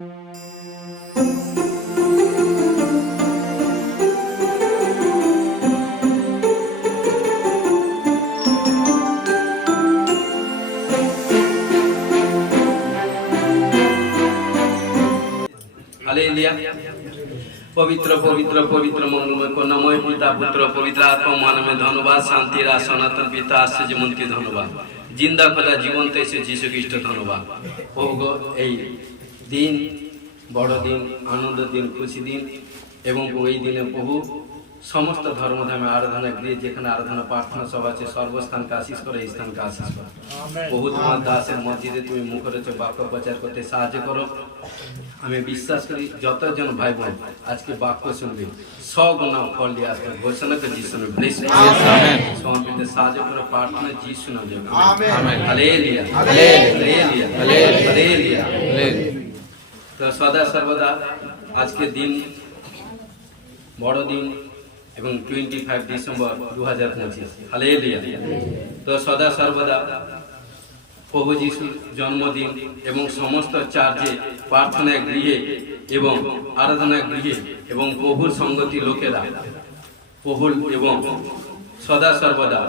Hallelujah. पवित्र पवित्र पवित्र मंगलमय करुणामय पिता पुत्र पवित्र आत्मा मान में धन्यवाद शांति रा सनातन पिता आश्चर्य मंत्री धन्यवाद जिंदा खোदा जीवंत एसे যীশু খ্রিস্ট ধন্যবাদ। প্রভু এই দিন বড় দিন আনন্দ দিন খুশি দিন এবং এই দিনে প্রভু সমস্ত ধর্মধামে আরাধনা গৃহে যেখানে আরাধনা প্রার্থনা সভা আছে সর্বস্থানকে আশিস করে এই স্থানকে আশিস করো। প্রভু তোমার দাসের মসজিদে তুমি মুখরোচ বাক্য প্রচার করতে সাহায্য করো। আমি বিশ্বাস করি যতজন ভাই বোন আজকে বাক্য শুনবে সগুণা ফল দিয়ে আসবে ঘোষণা করে যিশু নামে ব্লেস আমেন সমর্পিত সাহায্য করে প্রার্থনা যিশু নামে amen hallelujah hallelujah hallelujah hallelujah. তো সদা সর্বদা আজকে দিন বড় দিন এবং 25 ডিসেম্বর 2025 হালেলুয়া। তো সদা সর্বদা প্রভু যিশুর জন্মদিন এবং সমস্ত চার্চে প্রার্থনা গৃহে এবং আরাধনা গৃহে এবং প্রভুর সঙ্গতি লোকেরা প্রভুর এবং সদা সর্বদা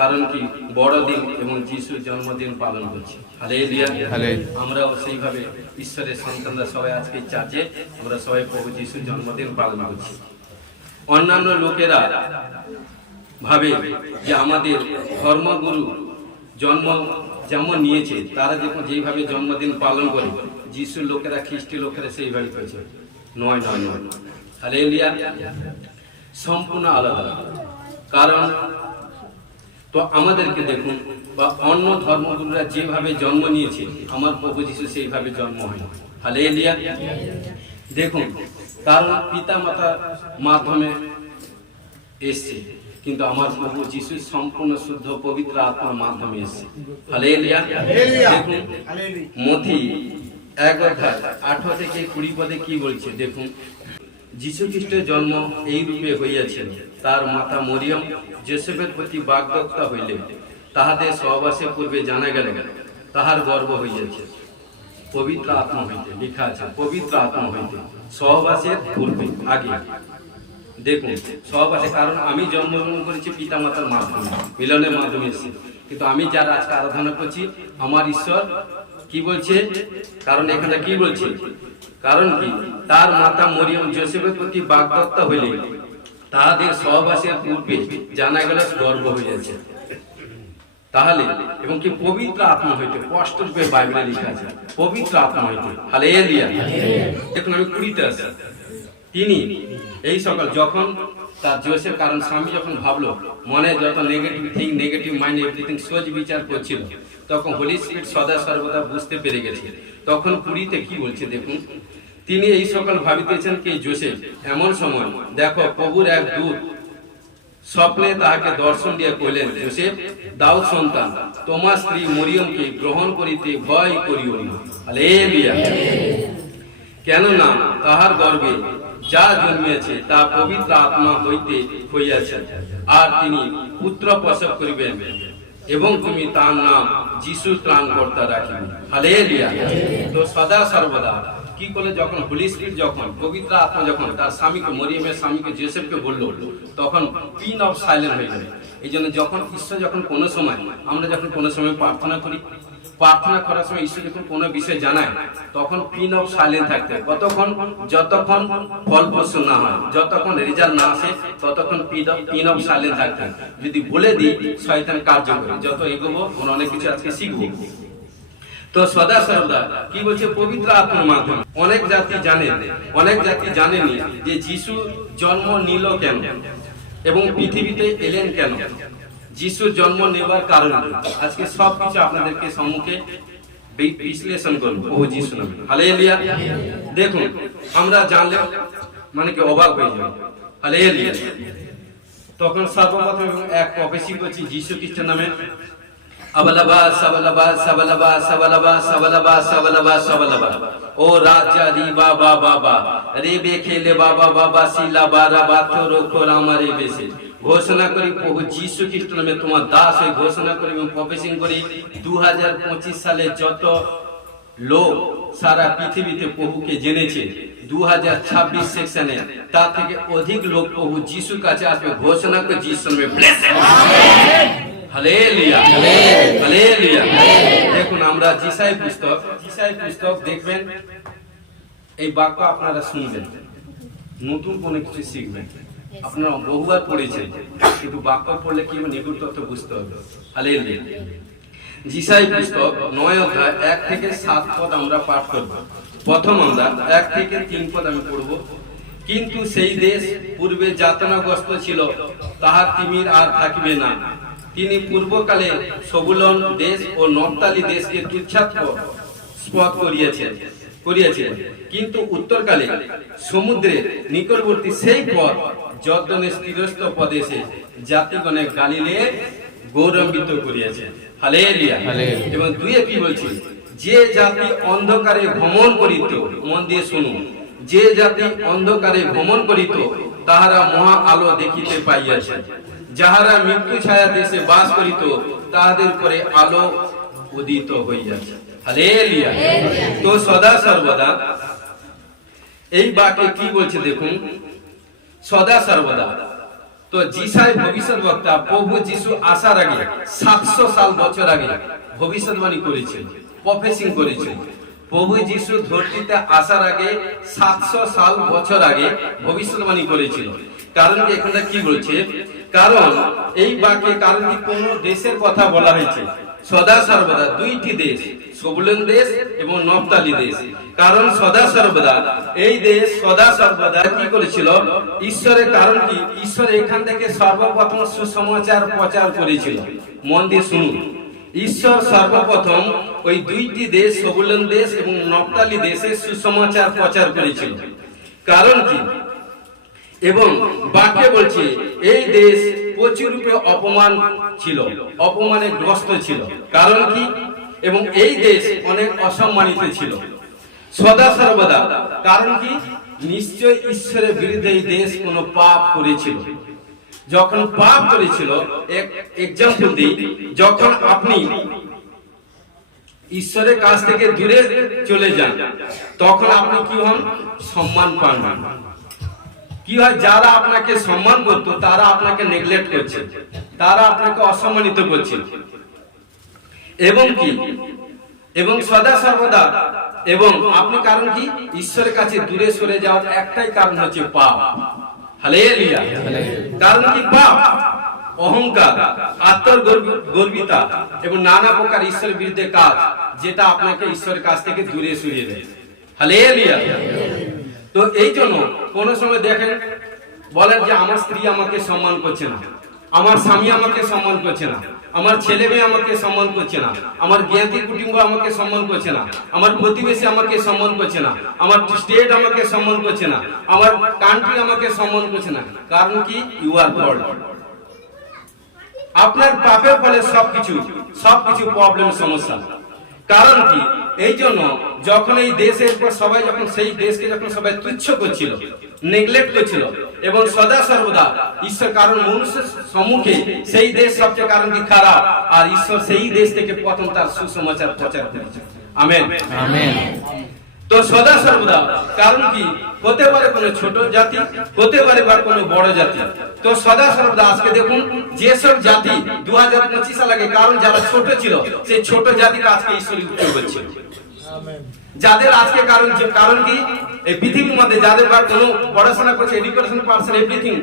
কারণ কি বড় দিন এবং যিশুর জন্মদিন পালন করছি হালেলুয়া। আমরাও সেইভাবে ঈশ্বরের সন্তানরা সবাই আজকে চার্চে আমরা সবাই প্রভু যিশুর জন্মদিন পালন করছি। অন্যান্য লোকেরা ভাবে যে আমাদের ধর্মগুরু জন্ম যেমন নিয়েছে তারা যখন যেইভাবে জন্মদিন পালন করে যিশুর লোকেরা খ্রিস্টি লোকেরা সেইভাবে করেছে নয় নয় নয় হালেলুয়া সম্পূর্ণ আলাদা। কারণ তো আমাদেরকে দেখুন বা অন্য ধর্মগুরুরা যেভাবে জন্ম নিয়েছে আমার প্রভু যিশু সেইভাবে জন্ম হয় হালেলুয়া। দেখুন কারণ পিতা মাতার মাধ্যমে এসছে কিন্তু আমার প্রভু যিশু সম্পূর্ণ শুদ্ধ পবিত্র আত্মার মাধ্যমে এসেছে হালেলুয়া। দেখুন মথি 1:18 থেকে 20 পদে কি বলছে দেখুন যীশু খ্রিস্টের জন্ম এই রূপে হইয়াছিল তার মাতা মরিয়ম যোসেফের প্রতি বাগদত্তা হইলে তাহাদের সহবাসের পূর্বে জানা গেল তাহার গর্ভ হইয়াছে পবিত্র আত্মা হইতে লেখা আছে পবিত্র আত্মা হইতে সহবাসের পূর্বে আগে দেখুন সহবাসে কারণ আমি জন্মগ্রহণ করেছি পিতা মাতার মাধ্যমে মিলনের মাধ্যমে এসেছি কিন্তু আমি যারা আজকে আরাধনা করছি আমার ঈশ্বর কি বলছে কারণ এখানে কি বলছে কারণ কি তার মাতা মরিয়ম যোসেফের প্রতি বাগদত্তা হইলে তাহাদের সহবাসের পূর্বে জানা গেল গর্ভ হইয়াছে তাহলে এবং কি পবিত্র আত্মা হইতে স্পষ্ট রূপে বাইবেলে লেখা আছে পবিত্র আত্মা হইতে হালেলুয়া। দেখুন আমি 20তে আছি তিনি এই সকল যখন তার জোসেফ কারণ স্বামী যখন ভাবলো মনে যত নেগেটিভ মাইন্ড এভরিথিং সোচ বিচার করছিল তখন হোলি স্পিরিট সদা সর্বদা বুঝতে পেরে গেছে তখন 20তে কি বলছে দেখুন তিনি এই সকল ভাবিতেছেন কি জোসেফ এমন সময় দেখো প্রভুর এক দূত স্বপ্নে তাহাকে দর্শন দিয়ে কইলেন জোসেফ দাউদ সন্তান তোমার স্ত্রী মরিয়মকে গ্রহণ করিতে ভয় করিও না হালেলুয়া। কেননা তাহার গর্ভে যা জন্মিয়েছে তা পবিত্র আত্মা হইতে হইয়াছে আর তিনি পুত্র প্রসব করিবেন এবং তুমি তার নাম যিশু ত্রাণকর্তা রাখিবে হালেলুয়া। তো সদা সর্বদা কি করলে যখন হোলি স্পিরিট যখন পবিত্র আত্মা যখন তার স্বামীকে মরিয়মের স্বামীকে জোসেফকে বললো তখন পিন অফ সাইলেন্ট হয়ে যাবে। এই জন্য যখন ঈশ্বর যখন কোনো সময় আমরা যখন কোনো সময় প্রার্থনা করি প্রার্থনা করার সময় ঈশ্বর যখন কোনো বিষয় জানায় তখন পিন অফ সাইলেন্ট থাকতে কতক্ষণ যতক্ষণ ফল প্রসূ না হয় যতক্ষণ রেজাল্ট না আসে ততক্ষণ পিন অফ সাইলেন্ট থাকতে যদি বলে দিই শয়তান কার্য করে যত এগোবো আমরা অনেক কিছু আজকে শিখবো। তো সদা সর্বদা কি বলছে পবিত্র আত্মার মাধ্যমে অনেক জাতি জানেনি যে যিশু জন্ম নিল কেন এবং পৃথিবীতে এলেন কেন যিশুর জন্ম নেবার কারণ আজকে সবকিছু আপনাদেরকে সম্মুখে বিশ্লেষণ করব ও যিশু নামে হালেলুয়া। দেখুন আমরা জানলে মানে কি অবাক হয়ে যাব হালেলুয়া। তখন সর্বপ্রথম এক প্রফেসি করছি যিশু খ্রিস্টের নামে अबलबा सबलबा सबलबा सबलबा सबलबा सबलबा सबलबा ओ राजा री बाबा बाबा रे बेखेले बाबा बाबा सिला बारा बाथरो खोरा मारे बेसे ঘোষণা করি প্রভু যীশু খ্রিস্টের নামে তোমার দাস হয়ে ঘোষণা করি এবং প্রফেসিং করি 2025 সালে যত লোক সারা পৃথিবীতে প্রভুকে জেনেছে, 2026 সেকশনে তার থেকে অধিক লোক প্রভু যিশুর কাছে আসবে ঘোষণা করে যিশুর নামে ব্লেস। Hallelujah, hallelujah. দেখুন আমরা যিশাই পুস্তক দেখবেন, এই বাক্য আপনারা শুনবেন, নতুন কোনো কিছু শিখবেন। আপনারা বহুবার পড়েছেন, কিন্তু বাক্য পড়লে কি নিগুড় তথ্য বুঝতে হবে। হালেলুয়া। যিশাই পুস্তক 9 অধ্যায় 1 থেকে 7 পদ আমরা পাঠ করব। প্রথম আমরা 1 থেকে 3 পদ আমি পড়ব। কিন্তু সেই দেশ পূর্বে যাতনাগ্রস্ত ছিল, তাহার তিমির আর থাকিবে না। তিনি পূর্বকালে সবুলন দেশ ও নফতালি দেশকে তুচ্ছাত স্পদ করিয়েছেন, কিন্তু উত্তরকালে সমুদ্রের নিকটবর্তী সেই পথ যর্দনের তীরস্থ প্রদেশে জাতিগণে গালিলে গৌরবান্বিত করিয়াছেন। হালেলুয়া। এবং 2 কি বলছি, যে জাতি অন্ধকারে ভ্রমণ করিত, মন দিয়ে শুনুন, যে জাতি অন্ধকারে ভ্রমণ করিত তাহারা মহা আলো দেখিতে পাইয়াছে। যাহারা মৃত্যু ছায়া দেশে বাস করিত তাহাদের উপরে আলো উদিত হইয়াছে। হালেলুয়া। তো সদা সর্বদা এই বাক্যে কি বলছে দেখুন, সদা সর্বদা। তো যিশাই ভবিষ্যৎবক্তা প্রভু যিশু আসার আগে 700 বছর আগে ভবিষ্যৎবাণী করেছেন, প্রফেসিং করেছেন। প্রভু যিশু ধরতিতে আসার আগে 700 বছর আগে ভবিষ্যৎবাণী করেছিল। কারণ কি এখানে কি বলছে, কারণ এই বাক্যে কারণ কি কোন দেশের কথা বলা হয়েছে, সদা সর্বদা 2টি দেশ, সবুলন দেশ এবং নফতালি দেশ। কারণ সদা সর্বদা এই দেশ সদা সর্বদা কি করেছিল, ঈশ্বরের কারণ কি, ঈশ্বর এখান থেকে সর্বপ্রথম সুসমাচার প্রচার করেছিল। মন দিয়ে শুনুন, ঈশ্বর সর্বপ্রথম ওই 2টি দেশ, সবুলন দেশ এবং নফতালি দেশে সুসমাচার প্রচার করেছিল। কারণ কি, এবং বাক্যে বলছে এই দেশ প্রচুর রূপে অপমান ছিল, অপমানে গ্রস্ত ছিল। কারণ কি, এবং এই দেশ অনেক অসম্মানিত ছিল সদা সর্বদা। কারণ কি, নিশ্চয় ঈশ্বরের বিরুদ্ধে এই দেশ কোনো পাপ করেছিল। যখন পাপ করেছিল, এক এক্সাম্পল দিই, যখন আপনি ঈশ্বরের কাছ থেকে দূরে চলে যান তখন আপনি কি হন, সম্মান পান না। কি হয়, যারা আপনাকে সম্মান করতো তারা আপনাকে নেগলেক্ট করছে, তারা আপনাকে অসম্মানিত করছে। এবং কি, এবং সদা সর্বদা, এবং আপনি কারণ কি, ঈশ্বরের কাছে দূরে সরে যাওয়ার একটাই কারণ হচ্ছে পাপ। হালেলুয়া। কারণ কি, পাপ, অহংকার, আত্মগর্বিতা এবং নানা প্রকার ঈশ্বরের বিরুদ্ধে কাজ, যেটা আপনাকে ঈশ্বরের কাছ থেকে দূরে সরিয়ে দেয়। হালেলুয়া। তো এই জন্য কোন সময় দেখেন বলেন যে আমার স্ত্রী আমাকে সম্মান করছে না, আমার স্বামী আমাকে সম্মান করছে না, আমার ছেলে মেয়ে আমাকে সম্মান করছে না, আমার জ্ঞাতি কুটুম্ব আমাকে সম্মান করছে না, আমার প্রতিবেশী আমাকে সম্মান করছে না, আমার স্টেট আমাকে সম্মান করছে না, আমার কান্ট্রি আমাকে সম্মান করছে না। কারণ কি, ইউ আর গড। আপনার পাপের ফলে সবকিছু প্রবলেম, সমস্যা। কারণ কি, এই জন্য যখন এই দেশের উপর সবাই, যখন সেই দেশকে যখন সবাই তুচ্ছ করছিল, নেগলেক্ট করছিল, এবং সদা সর্বদা ঈশ্বর, কারণ মানুষের সম্মুখে সেই দেশ সবচেয়ে কারণ কি খারাপ, আর ঈশ্বর সেই দেশ থেকে প্রথম তার সুসমাচার প্রচার করেছে। Amen, amen. তো সদা সর্বদা, কারণ কি, হতে পারে কোনো ছোট জাতি, হতে পারে বা কোনো বড় জাতি। তো সদা সর্বদা আজকে দেখুন যেসব জাতি 2025 সাল আগে কারণ যারা ছোট ছিল, সেই ছোট জাতিরা আজকে ঈশ্বর উত্তর করছে। যাদের আজকে কারণ কি, এই পৃথিবীর মধ্যে যাদের বা কোনো পড়াশোনা করছে, এডুকেশন পারসন, এভরিথিং,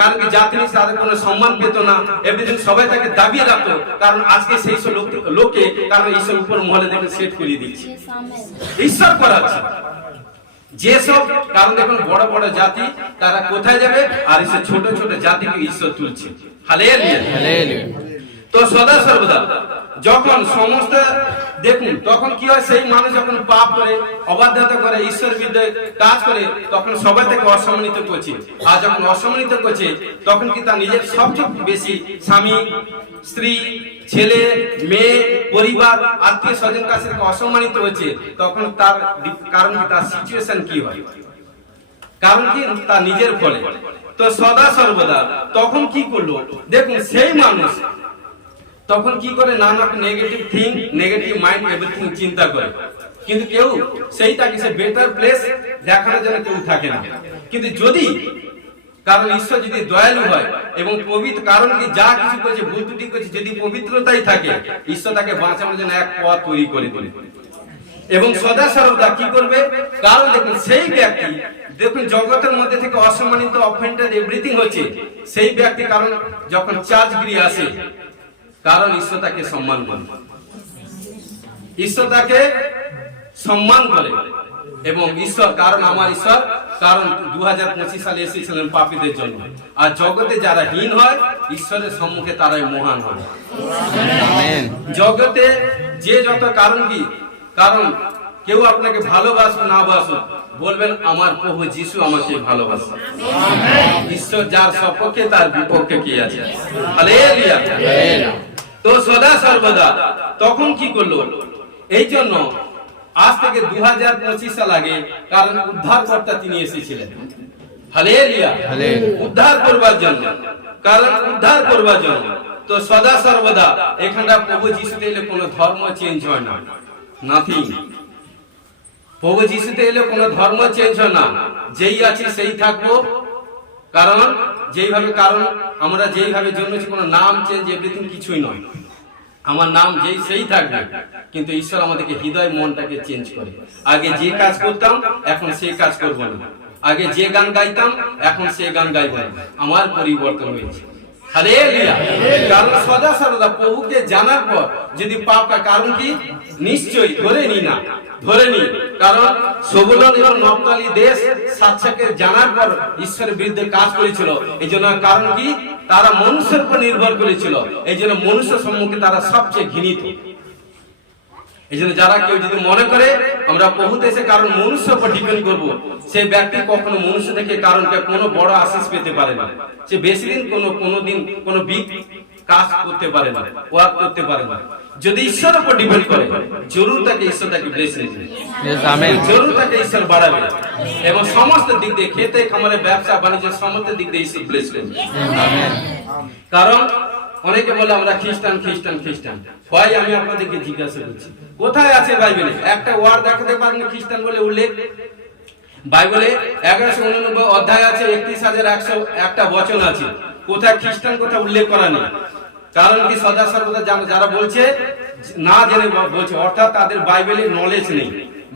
কারণ কি জাতি তাদের কোনো সম্মান পেত না, এভরিথিং সবাই তাকে দাবিয়ে রাখতো। কারণ আজকে সেই সব লোকে কারণ ঈশ্বর উপর মহলে দেখে সেট করিয়ে দিচ্ছে, ঈশ্বর করাচ্ছে যেসব। কারণ দেখুন বড় বড় জাতি তারা কোথায় যাবে, আর এসে ছোট ছোট জাতিকে ঈশ্বর তুলছে। Hallelujah, hallelujah. তো সদা সর্বদা যখন সমস্ত দেখুন, তখন কি হয়, সেই মানুষ যখন পাপ করে, অবাধ্যতা করে, ঈশ্বরের বিরুদ্ধে কাজ করে, তখন সবাই তাকে অসম্মানিত করছে। আর যখন অসম্মানিত করছে, তখন কি তার নিজের সবচেয়ে বেশি স্বামী, স্ত্রী, ছেলে, মেয়ে, পরিবার, আত্মীয় স্বজন কাছে অসম্মানিত হচ্ছে, তখন তার কারণ কি, তার সিচুয়েশন কি হয়, কারণ কি, তার নিজের ফলে। তো সদা সর্বদা তখন কি করলো, দেখুন সেই মানুষ তখন কি করে, নানা negative thing, negative mind, everything চিন্তা করে। কিন্তু কেউ সেইটাকে সে বেটার প্লেস দেখানোর জন্য কেউ থাকে না। কিন্তু যদি কারণ ঈশ্বর যদি দয়ালু হয় এবং পবিত্র, কারণ কি যা কিছু করেছে, ভুল ত্রুটি করেছে, যদি পবিত্রতাই থাকে, ঈশ্বর তাকে বাঁচানোর জন্য এক পথ তৈরি করে দেবে এবং সদা সর্বদা কি করবে। কারণ দেখুন সেই ব্যক্তি, দেখুন জগতের মধ্যে থেকে অসম্মানিত, অফেন্ডেড, এভরিথিং হচ্ছে সেই ব্যক্তি, কারণ যখন চার্জগিরি আসে, কারণ ঈশ্বর তাকে সম্মান করে, ঈশ্বর তাকে সম্মান করে। এবং ঈশ্বর, কারণ আমার ঈশ্বর, কারণ 2025 সালে এসেছিলেন পাপীদের জন্য। আর জগতে যারা হীন হয়, ঈশ্বরের সম্মুখে তারাই মহান হয়। জগতে যে যত, কারণ কি, কারণ কেউ আপনাকে ভালোবাসুক না বাসুক, বলবেন আমার প্রভু যিশু আমাকে ভালোবাসে। ঈশ্বর যার সপক্ষে তার বিপক্ষে কি আছে? হালেলুয়া। তো সদা সর্বদা তখন কি করলো? এই জন্য আজ থেকে 2025 সাল আগে, কারণ উদ্ধারকর্তা তিনি এসেছিলেন। হালেলুয়া। উদ্ধার করবার জন্য, কারণ উদ্ধার করবার জন্য। তো সদা সর্বদা এখানটা প্রভু যিশুতে এলে কোনো ধর্ম চেঞ্জ হয় না, নাথিং। প্রভু যিশুতে এলে কোনো ধর্ম চেঞ্জ হয় না, যেই আছি সেই থাকবো। কারণ যেইভাবে, কারণ আমরা যেইভাবে জন্মেছি, কোনো নাম চেঞ্জ, এভরিথিং কিছুই নয়। আমার নাম যেই সেই থাকবে, কিন্তু ঈশ্বর আমাদেরকে হৃদয় মনটাকে চেঞ্জ করে। আগে যে কাজ করতাম, এখন সেই কাজ করব না। আগে যে গান গাইতাম, এখন সেই গান গাইব না। আমার পরিবর্তন হয়েছে। হালেলুয়া। কারণ সদা সর্বদা প্রভুকে জানার পর যদি পাপ, কারণ কি নিশ্চয়ই ধরে নি না, ধরে নি। কারণ সবুলন এবং নফতালি দেশ সাতসাকে জানার পর ঈশ্বরের বিরুদ্ধে কাজ করেছিল। এই জন্য, কারণ কি তারা মনুষ্যের উপর নির্ভর করেছিল, এই জন্য মনুষ্য সম্মুখে তারা সবচেয়ে ঘৃণিত। এই জন্য যারা কেউ যদি মনে করে আমরা প্রভুতে এসে কারণ মনুষ্যের উপর ডিপেন্ড করবো, সেই ব্যক্তি কখনো মনুষ্য থেকে কারণকে কোনো বড় আশিস পেতে পারে না। সে বেশি দিন কোনো দিন কোনো বিগ কাজ করতে পারে না, ওয়ার্ক করতে পারে না। যদি ঈশ্বরের উপর ডিপেন্ড করে, জরুর তাকে ঈশ্বর তাকে ব্লেসিং দিবে, জরুর তাকে ঈশ্বর বাড়াবে এবং সমস্ত দিক দিয়ে, খেতে খামারে, ব্যবসা বাণিজ্য, সমস্ত দিক দিয়ে ঈশ্বর ব্লেস করবে। কারণ অনেকে বলে আমরা খ্রিস্টান খ্রিস্টান খ্রিস্টান। হয় আমি আপনাদেরকে জিজ্ঞাসা করছি, কোথায় আছে বাইবেলে একটা ওয়ার্ড দেখাতে পারেন খ্রিস্টান বলে উল্লেখ? বাইবেলে 1199 অধ্যায় আছে, 31,101টা বচন আছে। কোথায় খ্রিস্টান কথা উল্লেখ করা নেই। কারণ কি সদা সর্বদা যারা বলছে না জেনে বলছে, অর্থাৎ তাদের বাইবেলের নলেজ নেই,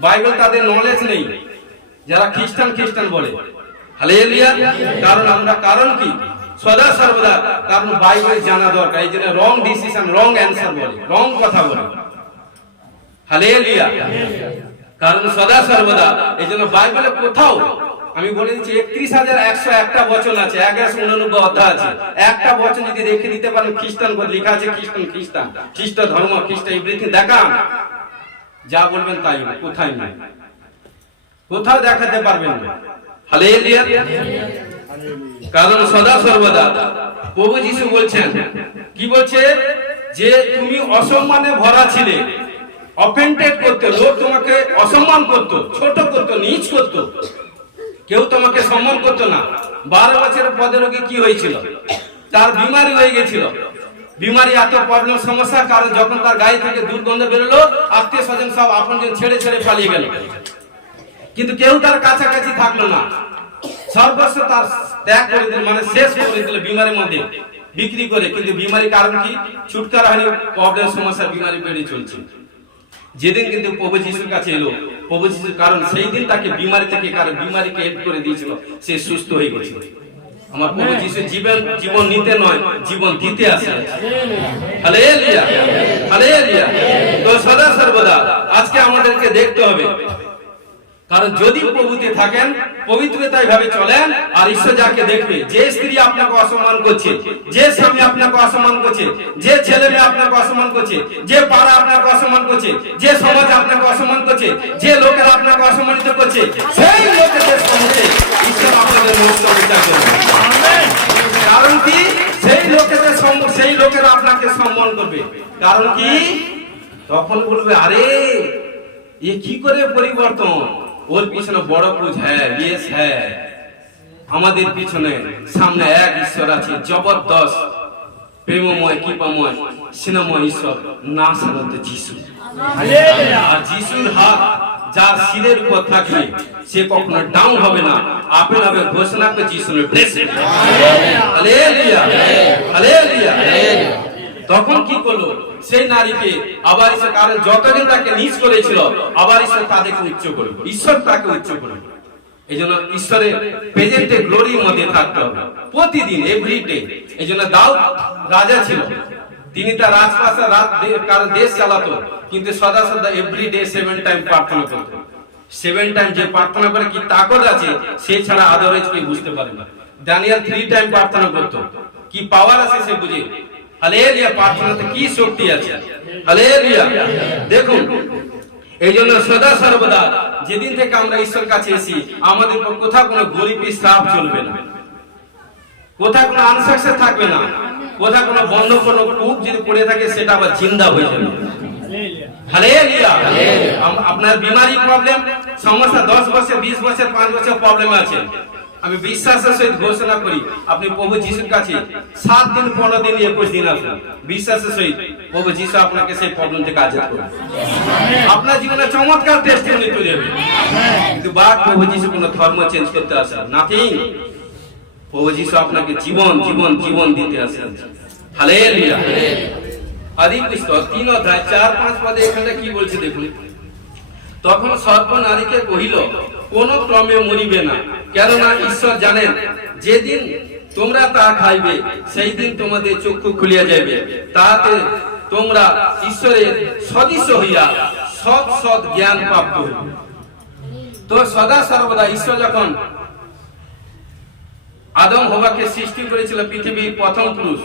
বাইবেল তাদের নলেজ নেই, যারা খ্রিস্টান খ্রিস্টান বলে। হালেলুয়া। কারণ আমরা, কারণ কি সদা সর্বদা, কারণ বাইবেল জানা দরকার। এই জন্য রং ডিসিশন, রং অ্যান্সার বলে, রং কথা বলে। হালেলুয়া। কারণ সদা সর্বদা, এই জন্য বাইবেলে কোথাও, আমি বলে দিচ্ছি 31,101টা বচন আছে, 1199 অধ্যায় আছে। একটা বচন যদি রেখে দিতে পারেন খ্রিস্টান বলে লেখা আছে, খ্রিস্টান খ্রিস্টান খ্রিস্ট ধর্ম, খ্রিস্ট এভরিথিং দেখান, যা বলবেন তাই। কোথায় নাই, কোথাও দেখাতে পারবেন না। হালেলুয়া। কারণ সদা সর্বদা প্রভু যিশু বলছেন, কি বলছে? যে তুমি অসম্মানে ভরা ছিলে, অফেন্ডেড করতে, লোক তোমাকে অসম্মান করত, ছোট করত, নীচ করত, কেউ তোমাকে সম্মান করতো না। 12 বছরের পদের রোগী কি হয়েছিল? তার বিমারি হয়ে গেছিল। বিমারি এত প্রবলেম সমস্যা, কারণ যখন তার গায়ে থেকে দুর্গন্ধ বেরোলো, আত্মীয় স্বজন সব আপনজন ছেড়ে ছেড়ে পালিয়ে গেল, কিন্তু কেউ তার কাছাকাছি থাকলো না। সর্বস্ব তার ত্যাগ করে দিল, মানে শেষ করে দিল বিমারির মধ্যে বিক্রি করে। কিন্তু বিমারি কারণ কি? ছুটকারা হয়নি, প্রবলেম সমস্যা, বিমারি বেড়ে চলছে। যেদিন কিন্তু প্রভু যিশুর কাছে এলো, প্রভু যিশুর কারণ সেই দিন তাকে বিমারি থেকে, কারণ বিমারিকে হেল্প করে দিয়েছিল, সে সুস্থ হয়ে গেছিল। আমার প্রভু যিশু জীবন নিতে নয়, জীবন দিতে আসে। Hallelujah, hallelujah. তো সদা সর্বদা আজকে আমাদেরকে দেখতে হবে, কারণ যদি প্রভুতে থাকেন, পবিত্রতায় ভাবে চলেন, আর ঈশ্বর যাকে দেখবে, যে স্ত্রী আপনাকে অসম্মান করছে, যে স্বামী আপনাকে অসম্মান করছে, যে ছেলে মেয়ে আপনাকে অসম্মান করছে, যে পাড়া আপনাকে অসম্মান করছে, যে সমাজ আপনাকে অসম্মান করছে, যে লোকেরা আপনাকে অসম্মানিত করছে, সেই লোকেদের সম্মুখে ঈশ্বর আপনাদের মস্তক উঁচা করবে। কারণ কি? সেই লোকেদের সম্মুখে সেই লোকেরা আপনাকে সম্মান করবে। কারণ কি? তখন বলবে, আরে এ কি করে পরিবর্তন, ওর পিছনে বড় কুছ হ্যাঁ, ইয়েস হ্যাঁ। আমাদের পিছনে সামনে এক ঈশ্বর আছে, জবরদস্ত, প্রেমময়, কৃপাময়, স্নেহময় ঈশ্বর নাসরত যিশু। আর যিশুর হাত যার শিরের উপর থাকবে সে কখনো ডাউন হবে না, আপেল হবে ঘোষণা করে যিশুর প্রেসিডেন্ট। Hallelujah hallelujah. তখন কি করলো সেই নারীকে আবার ঈশ্বর, কারণ যতদিন তাকে নিচ করেছিল আবার ঈশ্বর তাদেরকে উচ্চ করবে, ঈশ্বর তাকে উচ্চ করবে। এই জন্য ঈশ্বরের প্রেজেন্টে গ্লোরির মধ্যে থাকতে হবে প্রতিদিন, এভরিডে। এই জন্য দাউদ রাজা ছিল, তিনি তার রাজপ্রাসাদ কারণ দেশ চালাতো, কিন্তু সদা সদা এভরিডে 7 টাইম প্রার্থনা করতো। 7 টাইম যে প্রার্থনা করে কি তাকত আছে, সে ছাড়া আদারওয়াইজ কেউ বুঝতে পারে না। দানিয়েল 3 টাইম প্রার্থনা করতো, কি পাওয়ার আছে সে বুঝে। হালেলুয়া, প্রার্থনাতে কি শক্তি আছে। হালেলুয়া। দেখুন এই জন্য সদা সর্বদা যেদিন থেকে আমরা ঈশ্বর কাছে এসি, আমাদের উপর কোথাও কোনো গরিবী শ্রাপ চলবে না, কোথাও কোনো আনসাকসেস থাকবে না, কোথাও কোনো বন্ধ কোনো কূপ যদি পড়ে থাকে সেটা আবার জিন্দা হয়ে যাবে। হালেলুয়া। আপনার বিমারি প্রবলেম সমস্যা 10 বছর 20 বছর 5 বছর প্রবলেম আছে, আমি বিশ্বাসের সহিত ঘোষণা করি আপনি প্রভু যিশুর কাছে 7 দিন 15 দিন 21 দিন আসুন, বিশ্বাসের সহিত প্রভু যিশু আপনাকে সেই প্রবলেম থেকে আজাদ করবে। আপনার জীবনে চমৎকার টেস্টিমনি তৈরি হবে। কিন্তু প্রভু যিশু কোনো ধর্ম চেঞ্জ করতে আসে নাথিং। প্রভু যিশু আপনাকে জীবন জীবন জীবন দিতে আসেন। হালেলুয়া। আদি পুস্তক 3 অধ্যায় 4-5 পদে এখানে কি বলছে দেখুন। তখন সর্প নারীকে কহিল, কোন ক্রমে মরিবে না, কেননা ঈশ্বর জানেন যেদিন তোমরা তা খাইবে সেই দিন তোমাদের চক্ষু খুলিয়া যাবে, তাতে তোমরা ঈশ্বরের সদৃশ্য হইয়া সৎ সৎ জ্ঞান প্রাপ্ত হইবে। তো সদা সর্বদা ঈশ্বর যখন আদম হওয়াকে সৃষ্টি করেছিল, পৃথিবীর প্রথম পুরুষ,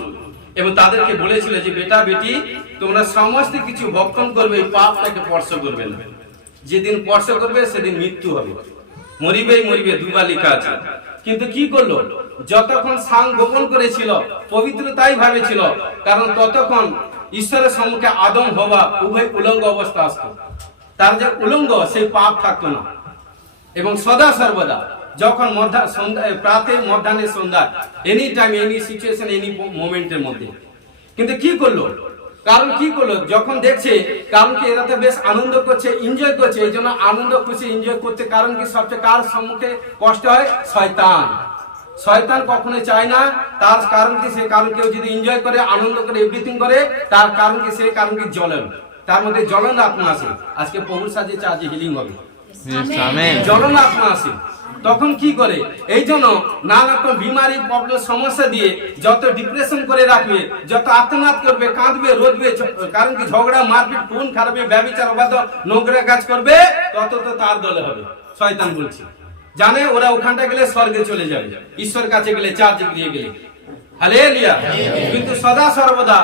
এবং তাদেরকে বলেছিল যে বেটা বেটি তোমরা সমস্ত কিছু ভক্ষণ করবে, পাপটাকে স্পর্শ করবে না, যেদিন স্পর্শ করবে সেদিন মৃত্যু হবে, মরিবেই মরিবে, দুবার লেখা আছে। কিন্তু কি করলো, যতক্ষণ সাং গোপন করেছিল পবিত্রতাই ভাবেছিল, কারণ ততক্ষণ ঈশ্বরের সম্মুখে আদম হওয়া উভয় উলঙ্গ অবস্থা আসতো, তার যে উলঙ্গ সেই পাপ থাকতো না। এবং সদা সর্বদা যখন প্রাতে মধ্যাহ্নে সন্ধ্যা, any time any situation any মোমেন্টের মধ্যে। কিন্তু কি করলো, কারণ কি করলো, যখন দেখছে কারণ কি এরা তো বেশ আনন্দ করছে, এনজয় করছে, এই জন্য আনন্দ খুশি এনজয় করতে, কারণ কি সবচেয়ে কার সম্মুখে কষ্ট হয়, শয়তান। শয়তান কখনো চায় না, তার কারণ কি সে কারণ কেউ যদি এনজয় করে আনন্দ করে এভরিথিং করে, তার কারণ কি সে কারণ কি জ্বলন, তার মধ্যে জ্বলন আত্মা আছে। আজকে প্রভুর সাথে চার্জে হিলিং হবে, জ্বলন আত্মা আছে। তখন কি করে, এই জন্য নানা রকম বিমারি প্রবলেম সমস্যা দিয়ে যত ডিপ্রেশন করে রাখবে, যত আত্মনাদ করবে, কাঁদবে, রোদবে, কারণ কি ঝগড়া মারপিট খুন খারাপে ব্যভিচার অবাধ্য নোংরা কাজ করবে, তত তো তার দলে হবে। শয়তান বলছে, জানে ওরা ওখানটা গেলে স্বর্গে চলে যাবে, ঈশ্বর কাছে গেলে, চার্জে গিয়ে গেলে। হালেলুয়া। কিন্তু সদা সর্বদা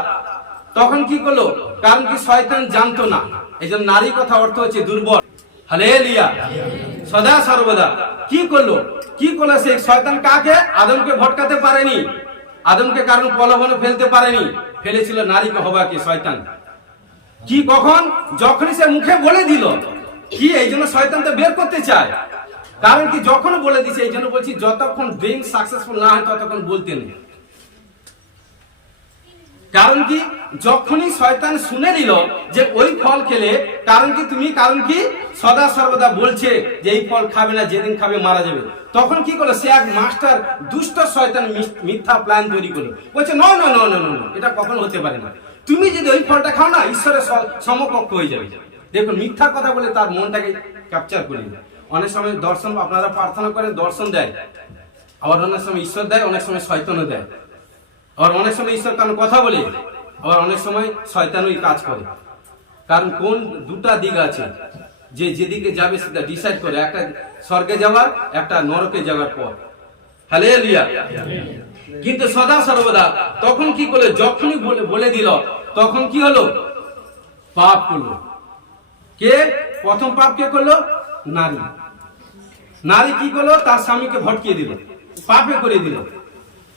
তখন কি করলো, কারণ কি শয়তান জানতো না, এই জন্য নারী কথা অর্থ হচ্ছে দুর্বল। হালেলুয়া। সদা সর্বদা কি করলো, কি করলো সে শয়তান, কাকে, আদমকে ভটকাতে পারেনি, আদমকে কারণ প্রলোভনে ফেলতে পারেনি, ফেলেছিল নারীকে হওয়াকে শয়তান। কি কখন, যখনই সে মুখে বলে দিল, কি এই জন্য শয়তান তো বের করতে চায়, কারণ কি যখন বলে দিছে, এই জন্য বলছি যতক্ষণ ড্রিঙ্ক সাকসেসফুল না হয় ততক্ষণ বলতে নেই। কারণ কি যখনই শয়তান শুনে নিল যে ওই ফল খেলে, কারণ কি তুমি, কারণ কি সদা সর্বদা বলছে যে এই ফল খাবে না, যেদিন খাবে মারা যাবে, তখন কি করলো, সে এক মাস্টার দুষ্ট শয়তান মিথ্যা প্ল্যান তৈরি করলো, বলছে ন ন ন ন ন, এটা কখনো হতে পারে না, তুমি যদি ওই ফলটা খাও না ঈশ্বরের সমকক্ষ হয়ে যাবে। দেখুন মিথ্যা কথা বলে তার মনটাকে ক্যাপচার করে নেয়। অনেক সময় দর্শন, আপনারা প্রার্থনা করেন দর্শন দেয়, আবার অনেক সময় ঈশ্বর দেয়, অনেক সময় শয়তানও দেয়, আবার অনেক সময় ঈশ্বর কারণ কথা বলে, আবার অনেক সময় শয়তান ওই কাজ করে। কারণ কোন দুটা দিক আছে, যে যেদিকে যাবে সেটা ডিসাইড করে, একটা স্বর্গে যাওয়ার, একটা নরকে যাওয়ার পর। হালেলুয়া। কিন্তু সদা সর্বদা তখন কি করলো, যখনই বলে দিল তখন কি হলো, পাপ করলো। কে প্রথম পাপ কে করলো, নারী। নারী কি করলো, তার স্বামীকে ভটকিয়ে দিল, পাপে করে দিল।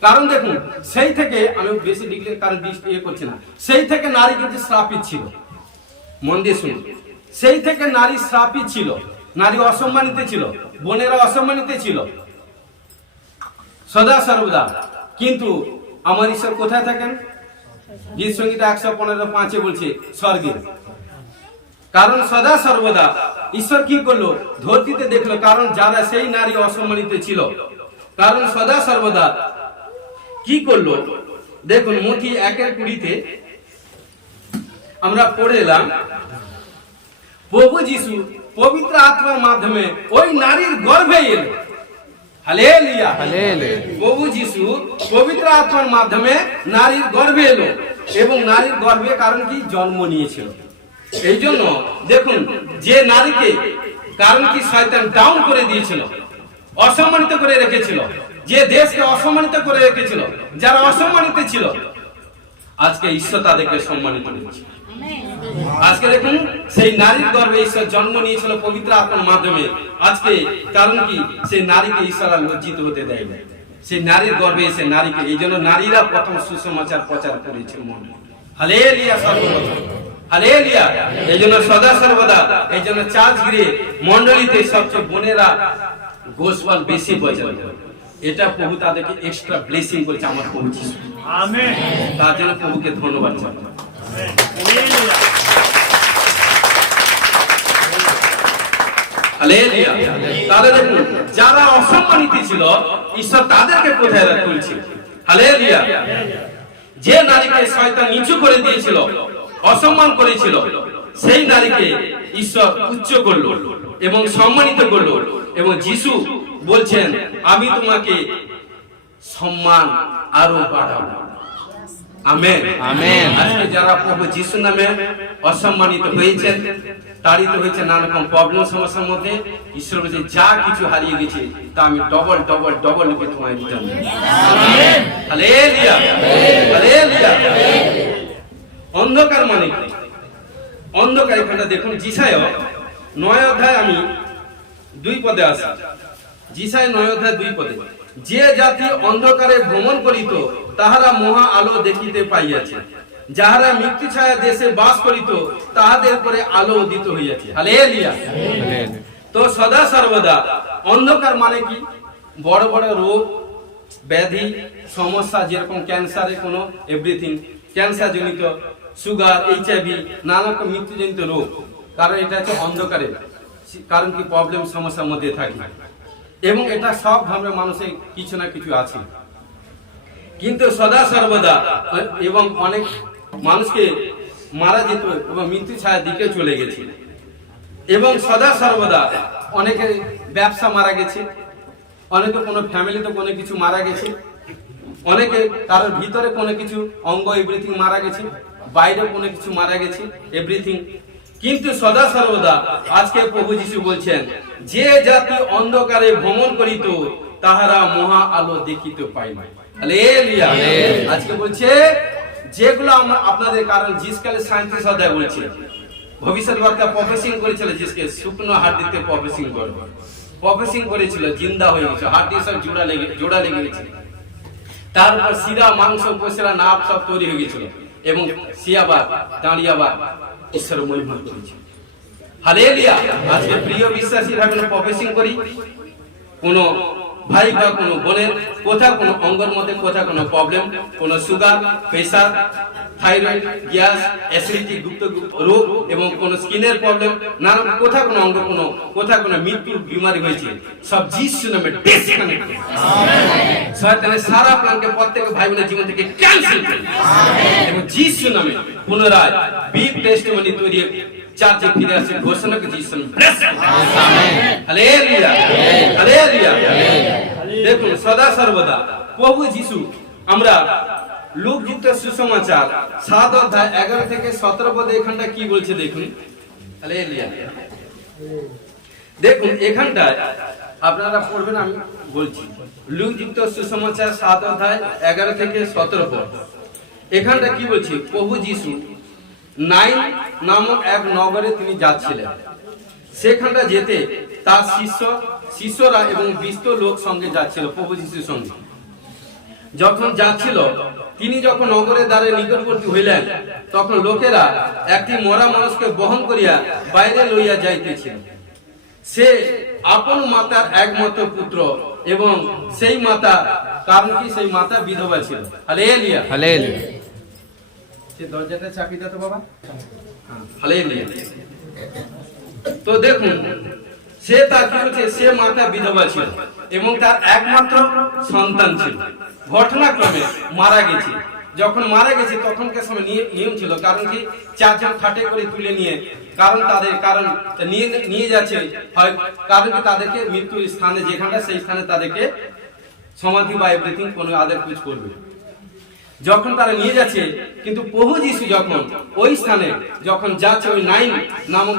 কারণ দেখুন সেই থেকে, আমি বেশি ডিগ্রি কারণ করছি না, সেই থেকে নারী কিন্তু শ্রাপিত ছিল। মন দিয়ে শুনুন, সেই থেকে নারী শ্রাপিত ছিল, নারী অসম্মানিত ছিল, বোনেরা অসম্মানিত ছিল সদা সর্বদা। কিন্তু আমার ঈশ্বর কোথায় থাকেন, গীত সংহিতা 115:5 বলছে স্বর্গে। কারণ সদা সর্বদা ঈশ্বর কি করলো, ধরতিতে দেখলো, কারণ যারা সেই নারী অসম্মানিত ছিল, কারণ সদা সর্বদা কি করলো, দেখুন মথি 1:20 আমরা পড়ে এলাম, প্রভু যিশু পবিত্র আত্মার মাধ্যমে ওই নারীর গর্ভে এলো। Hallelujah, hallelujah. প্রভু যিশু পবিত্র আত্মার মাধ্যমে নারীর গর্ভে এলো এবং নারীর গর্ভে কারণ কি জন্ম নিয়েছিল। এই জন্য দেখুন যে নারীকে কারণ কি শয়তান ডাউন করে দিয়েছিল, অসম্মানিত করে রেখেছিল, যে দেশকে অসম্মানিত করে রেখেছিল, যারা অসম্মানিত ছিল, আজকে ঈশ্বর তাদেরকে সম্মানিত করেছে। আজকে দেখুন সেই নারীর গর্ভে ঈশ্বর জন্ম নিয়েছিল পবিত্র আত্মার মাধ্যমে। আজকে কারণ কি সেই নারীকে ঈশ্বর লজ্জিত হতে দেয় না, সেই নারীর গর্ভে এসে নারীকে, এই জন্য নারীরা প্রথম সুসমাচার প্রচার করেছিল। হালেলুয়া, সর্বপ্রথম হালেলুয়া। এই জন্য সদা সর্বদা, এই জন্য চার্চ গৃহে মন্ডলীতে সবচেয়ে বোনেরা গোস্পল বেশি প্রচার করে। এটা প্রভু তাদেরকে এক্সট্রা ব্লেসিং করেছে আমার প্রভু যিশু। আমেন। তার জন্য প্রভুকে ধন্যবাদ জানাই। হালেলুয়া। তাহলে দেখুন যারা অসম্মানিত ছিল ঈশ্বর তাদেরকে কোথায় তুলছে। হালেলুয়া। যে নারীকে শয়তান নিচু করে দিয়েছিল, অসম্মান করেছিল, সেই নারীকে ঈশ্বর উচ্চ করলো এবং সম্মানিত করলো এবং যিশু বলছেন আমি তোমাকে সম্মান আরো বাড়াবো। Amen, amen. আজকে যারা প্রভু যিশু নামে অসম্মানিত হয়েছেন, তাড়িত হয়েছে নানা রকম প্রবলেম সমস্যার মধ্যে, ঈশ্বর বলছে যা কিছু হারিয়ে গেছে তা আমি ডবল ডবল ডবল রূপে তোমায় রিটার্ন দেব। Amen, hallelujah, hallelujah. অন্ধকার মানে কি? অন্ধকার এখানটা দেখুন জিসায় 9 অধ্যায় আমি 2 পদে আসি। জিসায় 9 অধ্যায় 2 পদে, যে জাতি অন্ধকারে ভ্রমণ করিত তাহারা মহা আলো দেখিতে পাইয়াছে, যাহারা মৃত্যু ছায়া দেশে বাস করিত তাহাদের উপরে আলো উদিত হইয়াছে। হালেলুয়া। তো সদা সর্বদা অন্ধকার মানে কি? বড় বড় রোগ ব্যাধি সমস্যা, যেরকম ক্যান্সারের কোনো এভরিথিং, ক্যান্সার জনিত, সুগার, HIV, নানা রকম মৃত্যুজনিত রোগ, কারণ এটা হচ্ছে অন্ধকারের কারণ কি প্রবলেম সমস্যার মধ্যে থাকে এবং এটা সব ধর্মের মানুষের কিছু না কিছু আছে। কিন্তু সদা সর্বদা এবং অনেক মানুষকে মারা যেত এবং মৃত্যু ছায়ার দিকে চলে গেছে এবং সদা সর্বদা অনেকে ব্যবসা মারা গেছে, অনেকে কোনো ফ্যামিলিতে কোনো কিছু মারা গেছে, অনেকে কারোর ভিতরে কোনো কিছু অঙ্গ এভরিথিং মারা গেছে, বাইরে কোনো কিছু মারা গেছে এভরিথিং। কিন্তু সদা সর্বদা আজকে প্রভু যিশু বলছেন যে জাতি অন্ধকারে ভ্রমণ করিত তাহারা মহা আলো দেখিতে পায় না। হালেলুয়া। আজকে বলছে যেগুলো আমরা আপনাদের, কারণ জিসকালে 37 অধ্যায় বলছে ভবিষ্যৎবাণী প্রফেসিং করেছিল, জিসকে শুকনো হাড়িতে প্রফেসিং করবে, প্রফেসিং করেছিল, জিন্দা হয়ে গেছে, হাড়ি সব জোড়া লেগে গেছে, তারপর শিরা মাংস কোষেরা নাপ সব তৈরি হয়ে গেছিল এবং সিয়াবার দাঁড়িয়াবার ঈশ্বর মহিমা করেছে। হালেলুয়া। আজকে প্রিয় বিশ্বাসী ভাবে প্রফেসিং করি, কোন ভাই বা কোন বোনের কোথাও কোনো অঙ্গের মধ্যে কোথাও কোনো প্রবলেম, কোনো sugar, pressure, thyroid, gas, acidity, গুপ্ত রোগ এবং কোন স্কিনের প্রবলেম, নানা কোথাও কোনো অঙ্গ কোথাও কোনো মৃত্যুর বিমারি হয়েছে, সব যিশু নামে ডিসকানেক্ট করে। আমেন। শয়তানের সারা প্ল্যানকে প্রত্যেক ভাই বোনের জীবন থেকে ক্যান্সেল করে এবং যিশু নামে পুনরায় বিগ টেস্টিমনি তৈরি চার্চে ফিরে আসে ঘোষণাকে যিশু নামে ব্লেস করে। আমেন। Hallelujah, hallelujah. দেখুন সদা সর্বদা প্রভু যিশু, আমরা লুক যুক্ত সুসমাচার 7 অধ্যায় 11 থেকে 17 পদে এখানটা কি বলছে দেখুন। হালেলুয়া। দেখুন এখানটায় আপনারা পড়বেন, আমি বলছি লুক যুক্ত সুসমাচার 7 অধ্যায় 11 থেকে 17 পদ। এখানটা কি বলছে, প্রভু যিশু নাইন নামক এক নগরে তিনি যাচ্ছিলেন। সেখানটা যেতে তার শিষ্যরা এবং 20 লোক সঙ্গে যাচ্ছিল প্রভু যিশুর সঙ্গে। যখন যাচ্ছিল, তিনি যখন নগরের দ্বারে নিকটবর্তী হইলেন, তখন লোকেরা একটি মরা মানুষকে বহন করিয়া বাইরে লইয়া যাইতেছিল। সে আপন মাতার একমাত্র পুত্র এবং সেই মাতা, কারণ কি সেই মাতা বিধবা ছিল। Hallelujah, hallelujah. সে দরজাটা চাবি দাও তো বাবা। হালেলুয়া। তো দেখুন সে তার কি হচ্ছে, সে মাতা বিধবা ছিল এবং তার একমাত্র সন্তান ছিল, ঘটনাক্রমে মারা গেছে। যখন মারা গেছে তখনকার সময় নিয়ম ছিল, কারণ কি চারজন খাটে করে তুলে নিয়ে কারণ নিয়ে যাচ্ছে হয়, কারণ কি তাদেরকে মৃত্যুর স্থানে যেখানটা সেই স্থানে তাদেরকে সমাধি বা এভরিথিং কোনো আদার কুছ করবে। যখন তারা নিয়ে যাচ্ছে, কিন্তু প্রভু যিশু যখন ওই স্থানে যখন যাচ্ছে, ওই নাইন নামক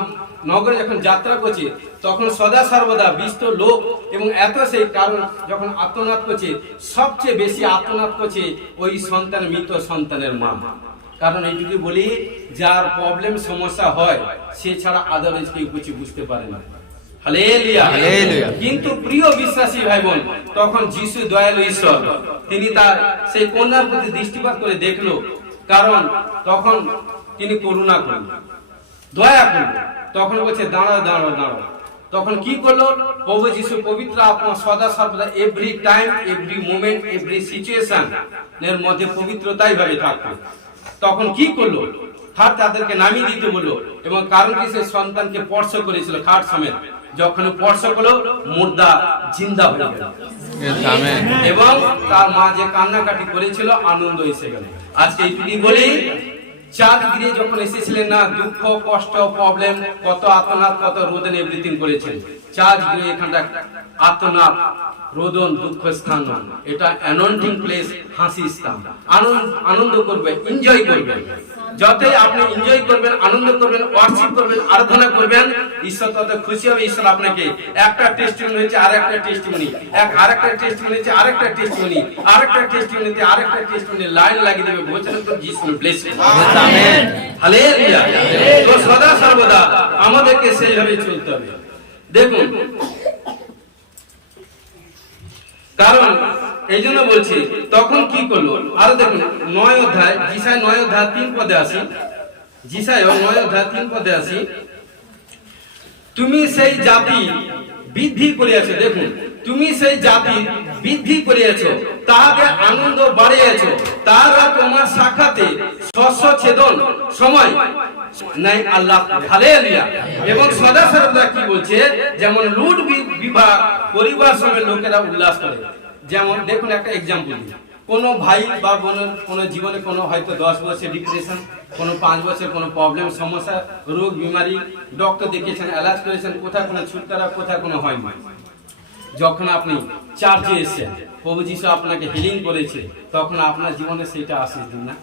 নগরে যখন যাত্রা করছে, তখন সদা সর্বদা বিস্ত লোক এবং এত সেই কারণ যখন আত্মনাদ করছে, সবচেয়ে বেশি আত্মনাদ করছে ওই সন্তান, মৃত সন্তানের মা। কারণ এইটুকু বলি, যার প্রবলেম সমস্যা হয় সে ছাড়া আদারওয়াইজ কেউ কিছু বুঝতে পারে না। হালেলুয়া। কিন্তু প্রিয় বিশ্বাসী ভাই বোন, তখন যিশু দয়ালু ঈশ্বর, তিনি তার সেই কন্যার প্রতি দৃষ্টিপাত করে দেখলো, কারণ তখন তিনি করুণা করলেন, দয়া করলেন। তখন বলছে দাঁড়াও দাঁড়াও দাঁড়াও। তখন কি করলো প্রভু যিশু পবিত্র আত্মা সদা সর্বদা every time, every moment, every situation এর মধ্যে পবিত্রতাই ভাবে থাকতো। তখন কি করলো, খাট তাদেরকে নামিয়ে দিতে বললো, এবং কারণ কি সে সন্তানকে স্পর্শ করেছিল খাট সমেত, যখন স্পর্শ করলো মুর্দা জিন্দা হয়ে গেল এবং তার মা যে কান্নাকাটি করেছিল আনন্দ এসে গেল। আজকে এইটুকুই বলি, চাঁদ গিরে যখন এসেছিলেন না, দুঃখ কষ্ট প্রবলেম কত আত্মনাদ কত রোদন এভরিথিং করেছেন। চাঁদ গিরে এখানটা আত্মনাদ রোদন দুঃখ স্থান, এটা অ্যানন্টিং প্লেস, হাসি স্থান। আনন্দ করবে, এনজয় করবেন। যতই আপনি এনজয় করবেন, আনন্দ করবেন, ওয়ার্শিপ করবেন, আরাধনা করবেন, ঈশ্বর তত খুশি হবে। ঈশ্বর আপনাকে একটা টেস্টিমনি হচ্ছে আরেকটা টেস্টিমনি, আরেকটা টেস্টিমনি হচ্ছে আরেকটা টেস্টিমনি, আরেকটা টেস্টিমনিতে আরেকটা টেস্টিমনি লাইন লাগিয়ে দেবে। বলছেন তো যিশু ব্লেস ইউ। আমেন। হালেলুয়া। তো সদা সর্বদা আমাদেরকে সেইভাবে চলতে হবে। দেখুন, কারণ এই জন্য বলছি, তখন কি করলো আরো দেখুন 9 অধ্যায়, যিশায় 9 অধ্যায় 3 পদে আসি, যিশায় 9 অধ্যায় 3 পদে আসি। তুমি সেই জাতি বৃদ্ধি করিয়াছো, দেখুন তুমি সেই জাতি বৃদ্ধি করিয়াছো, তাহাদের আনন্দ বাড়িয়েছো, তারা তোমার সাক্ষাতে শস্য ছেদন সময় নাই আল্লাহ। হালেলুয়া। এবং সদা সর্বদা কি বলছে, যেমন লুট বিবাহ পরিবার সময় লোকেরা উল্লাস করে। যেমন দেখুন একটা এক্সাম্পল, কোন ভাই বা বোনের কোন জীবনে কোন হয়তো 10 বছর ডিপ্রেশন, কোন 5 বছর কোন প্রবলেম সমস্যা, রোগ বিমারি, ডক্টর দেখিয়েছেন, এলাজ করেছেন, কোথায় কোনো ছুটকারা, কোথায় কোনো হয়নি। যখন আপনি চার্চে এসেছেন, প্রভু যিশু আপনাকে হিলিং করেছে, তখন আপনার জীবনে সেইটা আশীষ দিন না,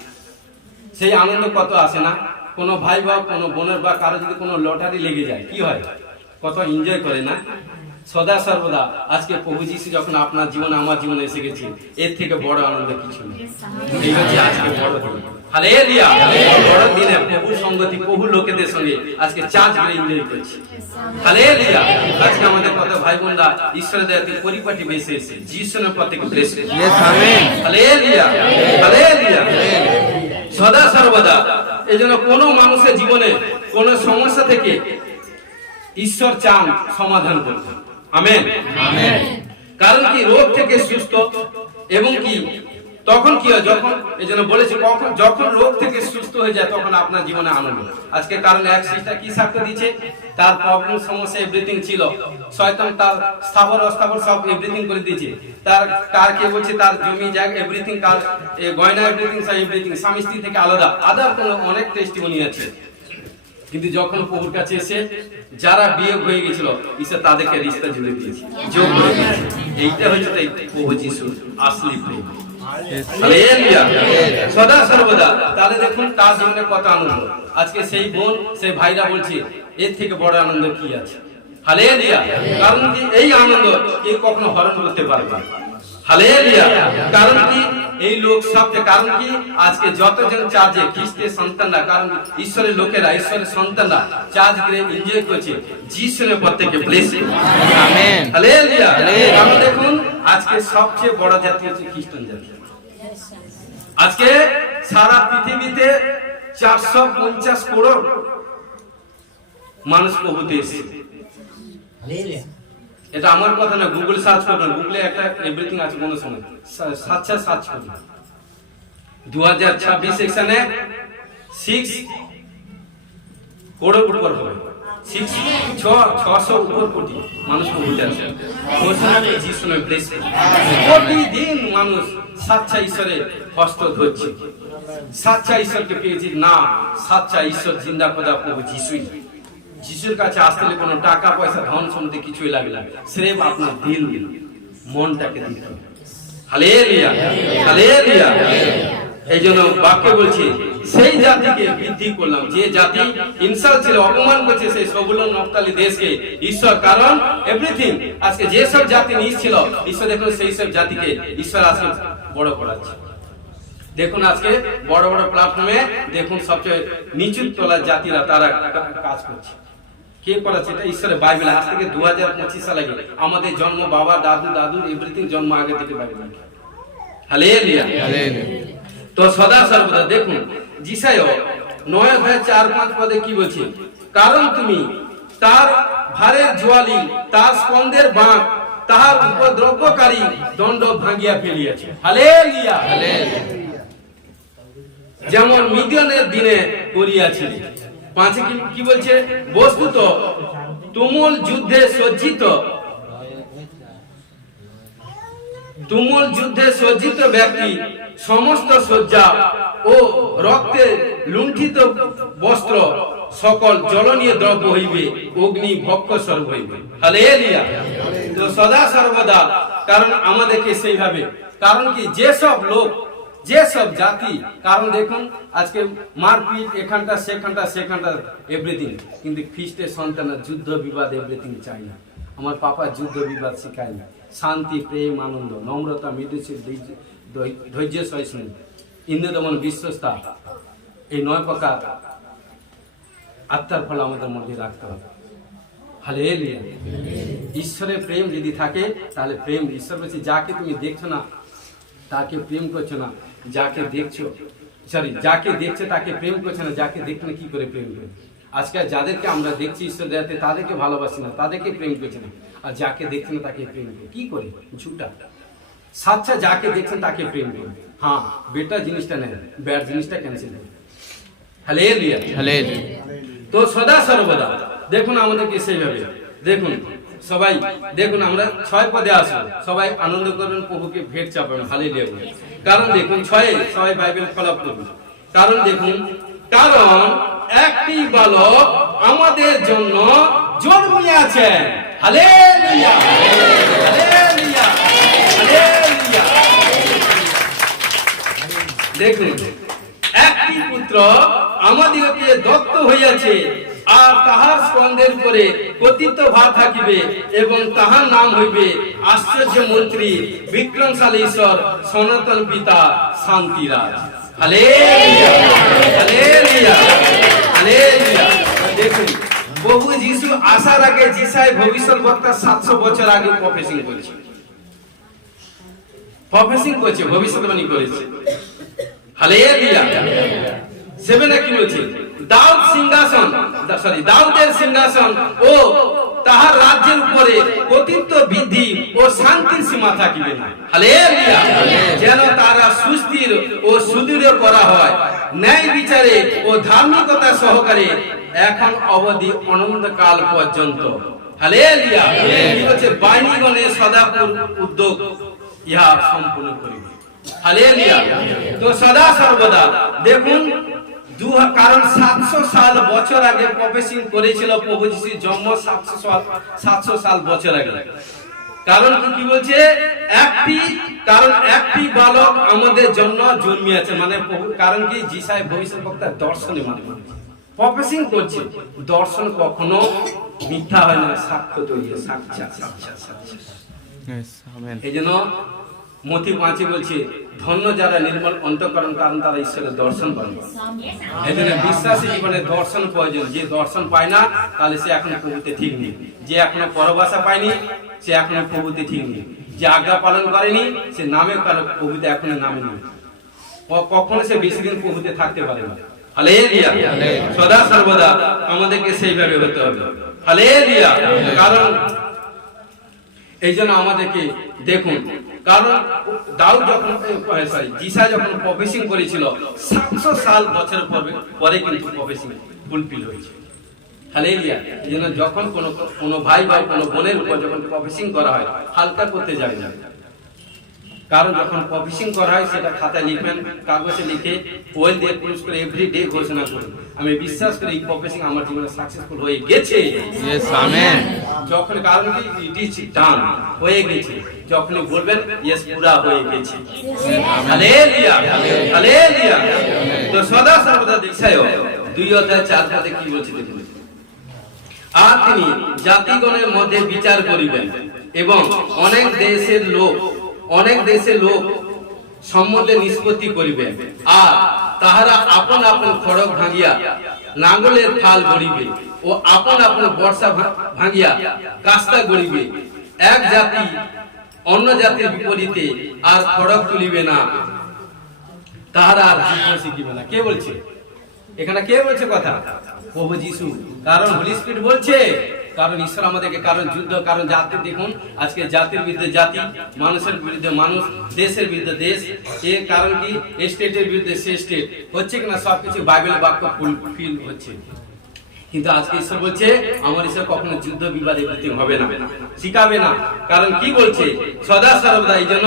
সেই আনন্দ কত আসে না। কোনো ভাই বা কোনো বোনের বা কারো যদি কোনো লটারি লেগে যায়, কি হয়, কত এনজয় করে না। সদা সর্বদা আজকে প্রভু যিশু যখন আপনার জীবনে আমার জীবনে এসে গেছে, এর থেকে বড় আনন্দ কিছু নেই। এই হচ্ছে আজকে বড় দিন। হালেলুয়া। বড় দিনে প্রভুর সঙ্গতি, প্রভু লোকেদের সঙ্গে আজকে চার্চ করে এনজয় করছি। হালেলুয়া। আজকে আমাদের কত ভাই বোনরা ঈশ্বরের দয়াতে পরিপাটি বেঁচে এসে যিশুর পথে ব্লেস। আমেন। হালেলুয়া। হালেলুয়া। সদা সর্বদা এই জন্য কোন মানুষের জীবনে কোন সমস্যা থেকে ঈশ্বর চান সমাধান করতে। আমেন। আমেন। কারণ কি রোগ থেকে সুস্থ, এবং কি তখন কি হয়, যখন এই জন্য বলেছি যখন রোগ থেকে সুস্থ হয়ে যায় তখন আপনার জীবনে আনন্দ। আজকে কারণ এক সিস্টার কি সাক্ষ্য দিচ্ছে, তার প্রবলেম সমস্যা এভরিথিং ছিল, শয়তান তার স্থাবর অস্থাবর সব এভরিথিং করে দিয়েছে। তার কে বলছে তার জমি জায়গা এভরিথিং, তার গয়না এভরিথিং সব এভরিথিং, স্বামী স্ত্রী থেকে আলাদা, আদার কোনো অনেক টেস্টিমনি আছে। কিন্তু যখন প্রভুর কাছে এসে যারা বিয়ে হয়ে গেছিল, ঈশ্বর তাদেরকে রিশতা জুড়ে দিয়েছে, যোগ করে দিয়েছে। এইটা হচ্ছে তাই প্রভু যিশু আসলি প্রেম। হালেলুয়া। সদা সর্বদা তাহলে দেখুন তার জীবনে কত আনন্দ। আজকে সেই বোন সেই ভাইরা বলছে এর থেকে বড় আনন্দ কি আছে। হালেলুয়া। কারণ কি এই আনন্দ কেউ কখনো হরণ করতে পারবে না। হালেলুয়া। কারণ কি এই লোক সবচেয়ে, কারণ কি আজকে যতজন চার্চে খ্রিস্টের সন্তানরা, কারণ ঈশ্বরের লোকেরা, ঈশ্বরের সন্তানরা চার্চ গিয়ে এনজয় করছে যিশুর পথ থেকে ব্লেসিং। আমেন। হালেলুয়া। কারণ দেখুন আজকে সবচেয়ে বড় জাতি হচ্ছে খ্রিস্টান জাতি। আজকে সারা পৃথিবীতে 450 করোড় মানুষ প্রভুতে এসেছে। এটা আমার কথা না, গুগল সার্চ করবেন, গুগলে একটা এভরিথিং আছে, কোনো সময় সার্চ করবেন। 2026 সেকশনে 6 করোড় উপর হবে, 600 উপর কোটি মানুষ প্রভুতে আছে। প্রতিদিন মানুষ সাচ্চা ঈশ্বরের হস্ত ধরছে, সাচ্চা ঈশ্বরকে পেয়েছি না, সাচ্চা ঈশ্বর জিন্দা খোদা প্রভু যিশুই। যিশুর কাছে আসতে হলে কোনো টাকা পয়সা ধন সম্পত্তি কিছুই লাগে না, স্রেফ আপনার দিল মনটাকে দিতে হবে। Hallelujah, hallelujah. এই জন্য বাক্য বলছি, সেই জাতিকে বৃদ্ধি করলাম, যে জাতি ইনসাল ছিল, অপমান করছে সেই সবুলন নফতালি দেশকে ঈশ্বর, কারণ এভরিথিং আজকে যে সব জাতি নিচ ছিল ঈশ্বর দেখুন সেই সব জাতিকে ঈশ্বর আজকে বড় করাচ্ছে। দেখুন আজকে বড় বড় প্ল্যাটফর্মে দেখুন সবচেয়ে নিচু তলার জাতিরা তারা কাজ করছে। কে করাচ্ছে এটা? ঈশ্বরের বাইবেল। আজ থেকে 2025 সাল আগে আমাদের জন্ম, বাবা দাদু এভরিথিং জন্ম আগে থেকে বাইবেল। Hallelujah, hallelujah. তো সদা সর্বদা দেখুন যিশায় 9:4-5 পদে কি বলছে? কারণ তুমি তার ভারের জোয়ালি, তার স্কন্ধের বাঁক, তাহার উপদ্রবকারী দণ্ড ভাঙিয়া ফেলিয়াছে। Hallelujah, hallelujah. যেমন মিডিয়ানের দিনে করিয়াছিল। 5 কি বলছে? বস্তুত তুমুল যুদ্ধে সজ্জিত ব্যক্তি সমস্ত সজ্জা ও রক্তে লুণ্ঠিত বস্ত্র সকল জ্বলনীয় দ্রব্য হইবে, অগ্নি ভক্ষস্বরূপ হইবে। হালেলুয়া। তো সদা সর্বদা, কারণ আমাদেরকে সেইভাবে, কারণ কি যেসব লোক, যেসব জাতি, কারণ দেখুন আজকে মারপিট এখানটা সেখানটা এভরিথিং, কিন্তু খ্রিস্টের সন্তানের যুদ্ধ বিবাদ এভরিথিং চাই না। আমার পাপা যুদ্ধ বিবাদ শিখায় না। শান্তি, প্রেম, আনন্দ, নম্রতা, মৃদুশীল, ধৈর্য, সহিষ্ণু, ইন্দ্রদমন, বিশ্বস্তা, এই 9 প্রকার আত্মার ফল আমাদের মধ্যে রাখতে হবে। হালেলুয়া। ঈশ্বরের প্রেম যদি থাকে তাহলে প্রেম, ঈশ্বর বলছে যাকে তুমি দেখছো না তাকে প্রেম করছো না, যাকে দেখছো যাকে দেখছে তাকে প্রেম করছে না, যাকে দেখছো না কি করে প্রেম করবে? আজকাল যাদেরকে আমরা দেখছি ঈশ্বর দেয়াতে তাদেরকে ভালোবাসি না, তাদেরকে প্রেম করছে না, আর যাকে দেখছে না তাকে প্রেম করে কি করে? ঝুটা। সাচ্চা যাকে দেখছেন তাকে প্রেম করবে। হ্যাঁ, বেটার জিনিসটা নেই, ব্যাড জিনিসটা ক্যান্সেল করবে। Hallelujah, hallelujah. তো সদা সর্বদা দেখুন আমাদেরকে সেইভাবে দেখুন সবাই, দেখুন আমরা 6 পদে আসবো, সবাই আনন্দ করবেন, প্রভুকে ভেট চাপাবেন। হালেলুয়া। কারণ দেখুন 6 সবাই বাইবেল ফলো করবেন। কারণ দেখুন, কারণ একটি বালক আমাদের জন্য জন্মিয়াছেন। Hallelujah, hallelujah, hallelujah. দেখুন একটি পুত্র আমাদিগকে দত্ত হইয়াছে, আর তাহার স্কন্ধের উপরে কর্তৃত্ব ভার থাকিবে, এবং তাহার নাম হইবে আশ্চর্য মন্ত্রী, বিক্রমশালী ঈশ্বর, সনাতন পিতা, শান্তিরাজ। Hallelujah, hallelujah, hallelujah. দেখুন প্রভু যিশু আসার আগে যিশায় ভবিষ্যৎবক্তা 700 বছর আগে প্রফেসিং করেছে, ভবিষ্যৎবাণী করেছে। হালেলুয়া। 7 কি বলছে? দাউদের সিংহাসন ও তাহার রাজ্যের উপরে কর্তৃত্ব বৃদ্ধি ও শান্তির সীমা থাকিবে না। হালেলুয়া। যেন তারা সুস্থির ও সুদৃঢ় করা হয় ন্যায় বিচারে ও ধার্মিকতা সহকারে এখন অবধি অনন্তকাল পর্যন্ত। হালেলুয়া। কি বলছে? বাহিনীগণের সদাপুর উদ্যোগ ইহা সম্পূর্ণ করিবে। হালেলুয়া। তো সদা সর্বদা দেখুন, কারণ 700 সাল বছর আগে প্রফেসিং করেছিল প্রভু যিশুর জন্ম 700 সাল বছর আগে। কারণ কি বলছে? একটি বালক আমাদের জন্য জন্মিয়াছে, মানে কারণ কি যিশায় ভবিষ্যৎবক্তা দর্শনে মানে প্রফেসিং করছে। দর্শন কখনো মিথ্যা হয় না, সাক্ষ্য তৈরি, সাক্ষাৎ। এই জন্য মথি 5 বলছে, ধন্য যারা নির্মল অন্তঃকরণ, কারণ তারা ঈশ্বরের দর্শন পায়। এই জন্য বিশ্বাসী জীবনে দর্শন প্রয়োজন। যে দর্শন পায় না তাহলে সে এখনো প্রভুতে ঠিক নেই। যে এখনো পরবাসা পায়নি সে এখনো প্রভুতে ঠিক নেই। যে আজ্ঞা পালন করেনি সে নামে প্রভুতে এখনো নামে নেই, কখনো সে বেশি দিন প্রভুতে থাকতে পারে না। হালেলুয়া। সদা সর্বদা আমাদেরকে সেইভাবে হতে হবে। হালেলুয়া। কারণ এই জন্য আমাদেরকে দেখুন, কারণ দাউদ যখন জিসা যখন প্রফেসিং করেছিল 700 সাল বছর পরে কিন্তু প্রফেসিং ফুলফিল হয়েছে। হালেলুয়া। এই জন্য যখন কোনো ভাই বা কোনো বোনের উপর যখন প্রফেসিং করা হয় হালকা করতে যাবে না, কারণ যখন প্রফেসিং করা হয় সেটা খাতায় লিখবেন, কাগজে লিখে ওয়েল দিয়ে ক্লোজ করে এভরিডে ঘোষণা করুন, আমি বিশ্বাস করি এই প্রফেসিং আমার জীবনে সাকসেসফুল হয়ে গেছে। Yes, amen. যখন কারণ কি ইট ইজ ডান, হয়ে গেছে, যখন বলবেন ইয়েস পুরা হয়ে গেছে। Hallelujah, hallelujah. তো সদা সর্বদা দিশায় 2:4 কি বলছে দেখুন, আর তিনি জাতিগণের মধ্যে বিচার করিবেন এবং অনেক দেশের লোক সম্বন্ধে নিষ্পত্তি করিবেন, আর তাহারা আপন আপন খড়গ ভাঙিয়া নাঙ্গলের ফাল গড়িবে ও আপন আপন বর্ষা ভাঙিয়া কাস্তা গড়িবে। এক জাতি অন্য জাতির বিপরীতে আর খড়গ তুলিবে না, তাহারা আর যুদ্ধ শিখিবে না। কে বলছে এখানে? কে বলছে কথা? প্রভু যিশু। কারণ হোলি স্পিরিট বলছে, কারণ ঈশ্বর আমাদেরকে, কারণ যুদ্ধ, কারণ জাতি, দেখুন আজকে জাতির বিরুদ্ধে জাতি, মানুষের বিরুদ্ধে মানুষ, দেশের বিরুদ্ধে দেশ, এর কারণ কি? স্টেটের বিরুদ্ধে সে স্টেট হচ্ছে কিনা সবকিছু বাইবেলের বাক্য ফুলফিল হচ্ছে। কিন্তু আজকে ঈশ্বর বলছে আমার ঈশ্বর কখনো যুদ্ধ বিবাদে প্রতীক হবে না, শিখাবে না। কারণ কি বলছে? সদা সর্বদা। এই জন্য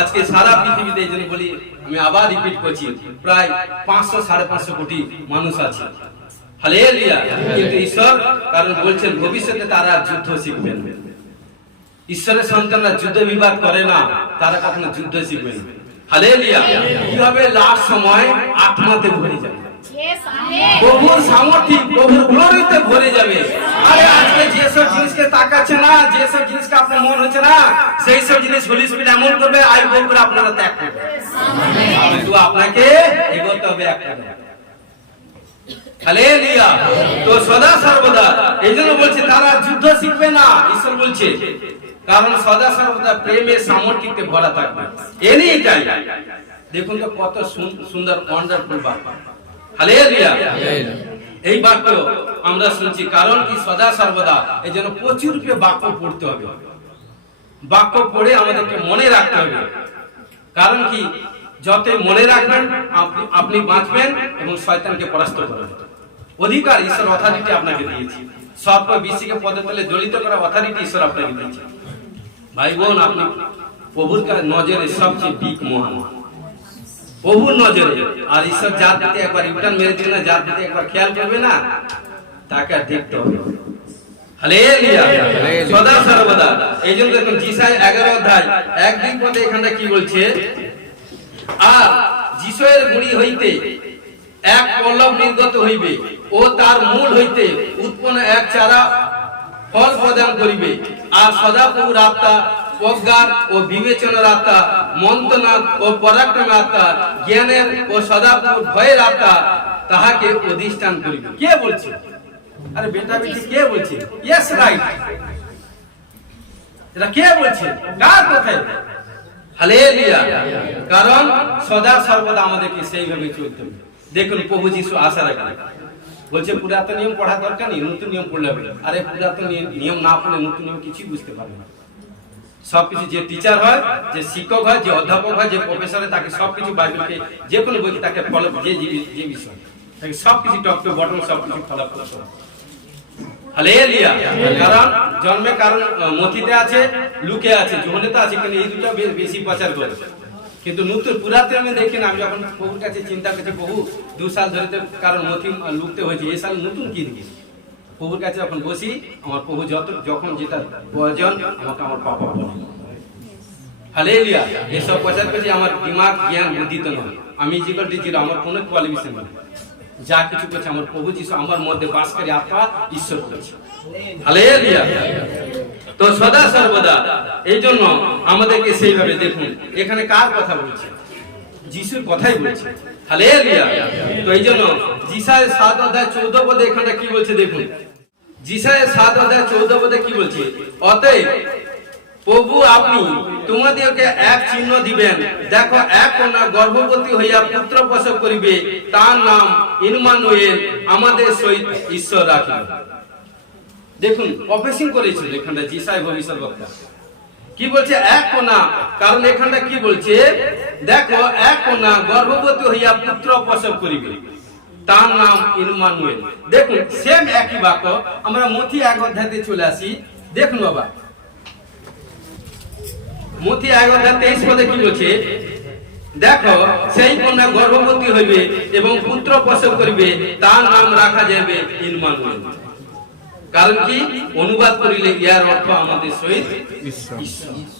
আজকে সারা পৃথিবীতে, এই জন্য বলি, আমি আবার রিপিট করছি, প্রায় 500-550 কোটি মানুষ আছে। হালেলুয়া। কিন্তু ঈশ্বর কারণ বলছেন ভবিষ্যতে তারা যুদ্ধ শিখবেন। ঈশ্বরের সন্তানরা যুদ্ধ বিবাদ করে না, তারা কখনো যুদ্ধ শিখবেন। হালেলুয়া। কিভাবে লাস্ট সময় আত্মাতে ভরে যাবে, প্রভুর সামর্থ্য, প্রভুর গ্লোরিতে ভরে যাবে। আরে আজকে যেসব জিনিসকে তাকাচ্ছে না, যেসব জিনিসকে আপনার মন হচ্ছে না, সেই সব জিনিস হোলি স্পিরিট এমন করবে আইবল করে আপনারা ত্যাগ করবেন। কিন্তু আপনাকে এগোতে হবে একটা। হালেলুয়া। তো সদা সর্বদা এই জন্য বলছে তারা যুদ্ধ শিখবে না, ঈশ্বর বলছে, কারণ সদা সর্বদা প্রেমের সামর্থ্যে ভরা থাকবে। Any time. দেখুন তো কত সুন্দর ওয়ান্ডারফুল বাক্য। হালেলুয়া। এই বাক্য আমরা শুনছি, কারণ কি? সদা সর্বদা। এই জন্য প্রচুর বাক্য পড়তে হবে, বাক্য পড়ে আমাদেরকে মনে রাখতে হবে। কারণ কি? যতই মনে রাখবেন আপনি বাঁচবেন এবং শয়তানকে পরাস্ত করবেন। অধিকার ঈশ্বর অথরিটি আপনাকে দিয়েছে, সর্ব বিশ্বকে পদে তলে দলিত করা অথরিটি ঈশ্বর আপনাকে দিয়েছে। ভাই বোন, আপনি প্রভুর নজরে সবচেয়ে বিগ মহান, প্রভুর নজরে। আর ঈশ্বর যার দিকে একবার রিটার্ন মেরে দিবে না, যার দিকে একবার খেয়াল করবে না, তাকে আর দেখতে হবে। হালেলুয়া। সদা সর্বদা। এই জন্য দেখুন যিশায় 11:1-2 এখানটা কি বলছে, আর যিশয়ের গুড়ি হইতে এক পল্লব নির্গত হইবে ও তার মূল হইতে উৎপন্ন এক চারা ফল প্রদান করিবে। আর সদাপ্রভুর আত্মা, প্রজ্ঞার ও বিবেচনার আত্মা, মন্ত্রণা ও পরাক্রমের আত্মা, জ্ঞানের ও সদাপ্রভুর ভয়ের আত্মা তাহাকে অধিষ্ঠান করিবে। কে বলছে? আরে বেটা বেটি কে বলছে? Yes, right. এটা কে বলছে? কার কথা? হালেলুয়া। কারণ সদা সর্বদা আমাদেরকে সেইভাবে চলতে হবে। দেখুন প্রভু যিশু আসার আগে বলছে পুরাতন নিয়ম পড়া দরকার নেই, নতুন নিয়ম পড়লে হবে। আরে পুরাতন নিয়ম না পড়লে নতুন নিয়ম কিছুই বুঝতে পারবে না। সবকিছু যে টিচার হয়, যে শিক্ষক হয়, যে অধ্যাপক হয়, যে প্রফেসর হয়, তাকে সবকিছু বাইবেলকে যে কোনো বই তাকে ফলো, যে বিষয় তাকে সবকিছু টপ টু বটম সবকিছু ফলো করতে হবে। হালেলুয়া। কারণ জন্মে কারণ মথিতে আছে, লুকে আছে, যোহনেতে আছে, কিন্তু এই দুটো বেশি প্রচার করে। কিন্তু নতুন পুরাতনে দেখেন, আমি যখন প্রভুর কাছে চিন্তা করছি, প্রভু 2 সাল ধরে তো কারণ মথি লুকতে হয়েছে, এই সাল নতুন কি দেখি প্রভুর কাছে যখন বসি, আমার প্রভু যখন যেটা প্রয়োজন আমাকে আমার পাপা বলে। হালেলুয়া। এসব প্রচার করছি, আমার দিমাগ জ্ঞান বুদ্ধি তো নয়, আমি যেগুলো ছিল আমার কোনো কোয়ালিফিকেশন নেই। যা কিছু করছে আমার প্রভু যিশু আমার মধ্যে বাস করে আত্মা ঈশ্বর করেছে। হালেলুয়া। তো সদা সর্বদা এই জন্য আমাদেরকে সেইভাবে দেখুন এখানে কার কথা বলছে? যিশুর কথাই বলছে। হালেলুয়া। তো এই জন্য যিশায় 7:14 এখানে কি বলছে দেখুন, যিশায় 7:14 কি বলছে, অতএব প্রভু আপনি তোমাদেরকে এক চিহ্ন দিবেন, দেখো এক কন্যা গর্ভবতী হইয়া পুত্র প্রসব করিবে, তার নাম ইম্মানুয়েল, আমাদের সহিত ঈশ্বর রাখিবে। দেখুন প্রফেসিং করেছিল এখানে যিশায় ভবিষ্যৎবক্তা। কি বলছে এক কন্যা, কারণ এখানটা কি বলছে দেখো, এক কন্যা গর্ভবতী হইয়া পুত্র প্রসব করিবে, তার নাম ইম্মানুয়েল। দেখুন সেম একই বাক্য, আমরা মথি 1 অধ্যায়তে চলে আসি। দেখুন বাবা, মথি 1 অধ্যায় 23 পদে কি বলছে, দেখো সেই কন্যা গর্ভবতী হইবে এবং পুত্র প্রসব করিবে, তার নাম রাখা যাবে ইম্মানুয়েল। কারণ কি অনুবাদ করিলে ইয়ার অর্থ আমাদের সহিত ঈশ্বর।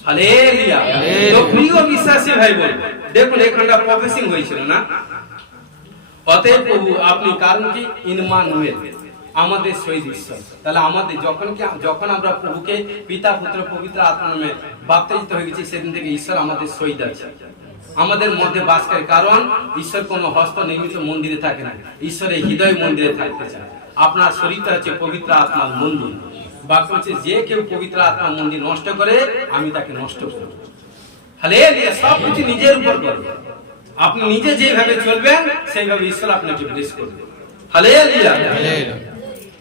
হালেলুয়া। তো প্রিয় বিশ্বাসী ভাই বোন, দেখুন এখানটা প্রফেসিং হয়েছিল না, অতএব প্রভু আপনি, কারণ কি ইম্মানুয়েল আমাদের সহিত ঈশ্বর। তাহলে আমাদের যখন আমরা প্রভুকে পিতা পুত্র পবিত্র আত্মা নামে বাপ্তিস্ম হয়ে গেছি, সেদিন থেকে ঈশ্বর আমাদের সহিত আছে, আমাদের মধ্যে বাস করে। কারণ ঈশ্বর কোন হস্ত নির্মিত মন্দিরে থাকে না, ঈশ্বরের হৃদয় মন্দিরে থাকতে চায়। আপনার শরীরটা হচ্ছে পবিত্র আত্মার মন্দির। বাক্য হচ্ছে যে কেউ পবিত্র আত্মার মন্দির নষ্ট করে, আমি তাকে নষ্ট করব। হালেলুয়া। সব কিছু নিজের উপর করবে, আপনি নিজে যেভাবে চলবেন সেইভাবে ঈশ্বর আপনাকে ব্লেস করবে। হালেলুয়া।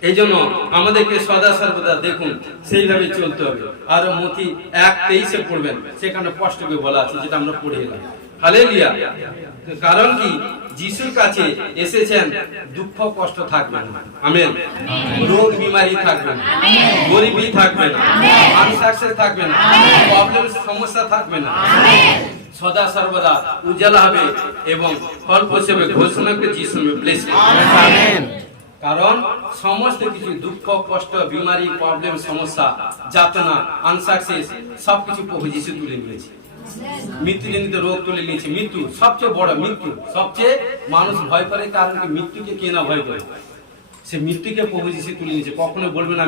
এই জন্য আমাদেরকে সদা সর্বদা দেখুন সেইভাবে চলতে হবে। আর মথি 1:23 পড়বেন, সেখানে স্পষ্ট করে বলা আছে, যেটা আমরা পড়ে এলাম। হালেলুয়া। কারণ কি যিশুর কাছে এসেছেন, দুঃখ কষ্ট থাকবে না, আমেন, রোগ বিমারি থাকবে না, গরিবি থাকবে না, আনসাকসেস থাকবে না, প্রবলেম সমস্যা থাকবে না, সদা সর্বদা উজালা হবে এবং ফল হিসেবে ঘোষণা করে যিশু ব্লেস করবে। আমেন। কারণ সমস্ত কিছু দুঃখ কষ্ট বিমারি প্রবলেম সমস্যা যাতনা আনসাকসেস সবকিছু প্রভু যিশু তুলে নিয়েছে। মৃত্যুজনিত রোগ তুলে নিয়েছে। মৃত্যু সবচেয়ে বড়, মৃত্যু সবচেয়ে মানুষ ভয় করে, কারণ কি মৃত্যুকে কে না ভয় করে, সে মৃত্যুকে প্রভু যিশু তুলে নিয়েছে। কখনো বলবেন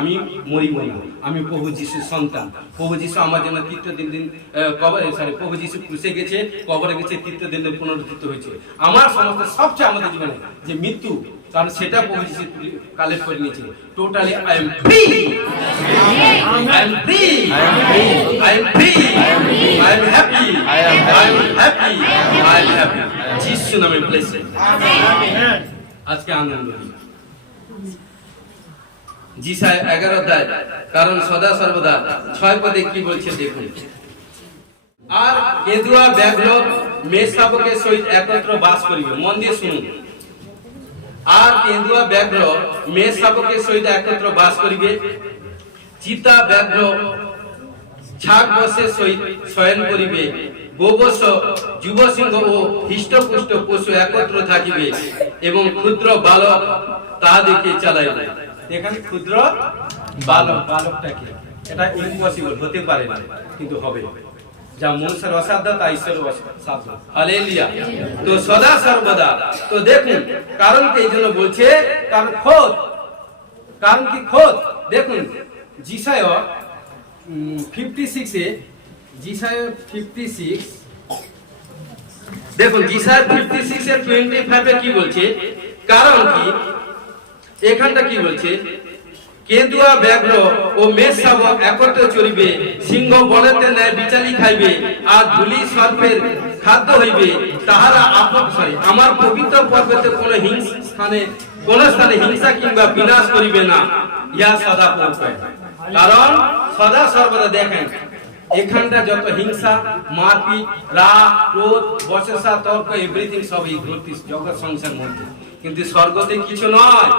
আমি মরিব না, আমি প্রভু যিশুর সন্তান। প্রভু যিশু আমার জন্য তৃতীয় দিন প্রভু যিশু ক্রুশে গেছে, কবরে গেছে, তৃতীয় দিন পুনরুত্থিত হয়েছে। আমার সমস্ত সবচেয়ে আমাদের জীবনে যে মৃত্যু, কারণ সেটা প্রভু যিশু কালেক্ট করে নিয়েছে। Totally I am free, I am free, I am free, I am free, I am happy, I am happy, I am happy. যিশু নামে ব্লেস। আমেন। আজকে আনন্দ যিশায় 11 অধ্যায়, কারণ সদা সর্বদা 6 পদে কি বলছে দেখুন, আর কেদুয়া ব্যাঘ্র মেষশাবকের সহিত একত্র বাস করিবে। মন দিয়ে শুনুন, আর কেদুয়া ব্যাঘ্র মেষশাবকের সহিত একত্র বাস করিবে, চিতা ব্যাঘ্র ছাগ বসের সহিত শয়ন করিবে, গোবৎস যুবসিংহ ও হৃষ্টপুষ্ট পশু একত্র থাকিবে এবং ক্ষুদ্র বালক তাহাদেরকে চালাইবে। এখানে ক্ষুদ্র বালক, বালকটাকে এটা ইম্পসিবল, হতে পারে না, কিন্তু হবে। যা মনুষ্যের অসাধ্য তা ঈশ্বরের সাধ্য। হালেলুয়া। তো সদা সর্বদা, তো দেখুন কারণ কি এই জন্য বলছে, কারণ খোদ, কারণ কি খোদ। দেখুন যিশায় 56 এ, যিশায় 56, দেখুন যিশায় 56 এর 25 এ কি বলছে, কারণ কি এখানটা কি বলছে, কেদুয়া ব্যাঘ্র ও মেষশাবক একত্রে চরিবে, সিংহ বলদের ন্যায় বিচালি খাইবে, আর ধূলি সর্পের খাদ্য হইবে। তাহারা আমার পবিত্র পর্বতে কোন স্থানে হিংসা কিংবা বিনাশ করিবে না, ইহা সদা পড়বে। কারণ সদা সর্বদা দেখেন এখানটা যত হিংসা মারপিট রাগ ক্রোধ বচসা তর্ক এভরিথিং সব এই ধরতিস জগৎ সংসার মধ্যে, কিন্তু স্বর্গতে কিছু নয়,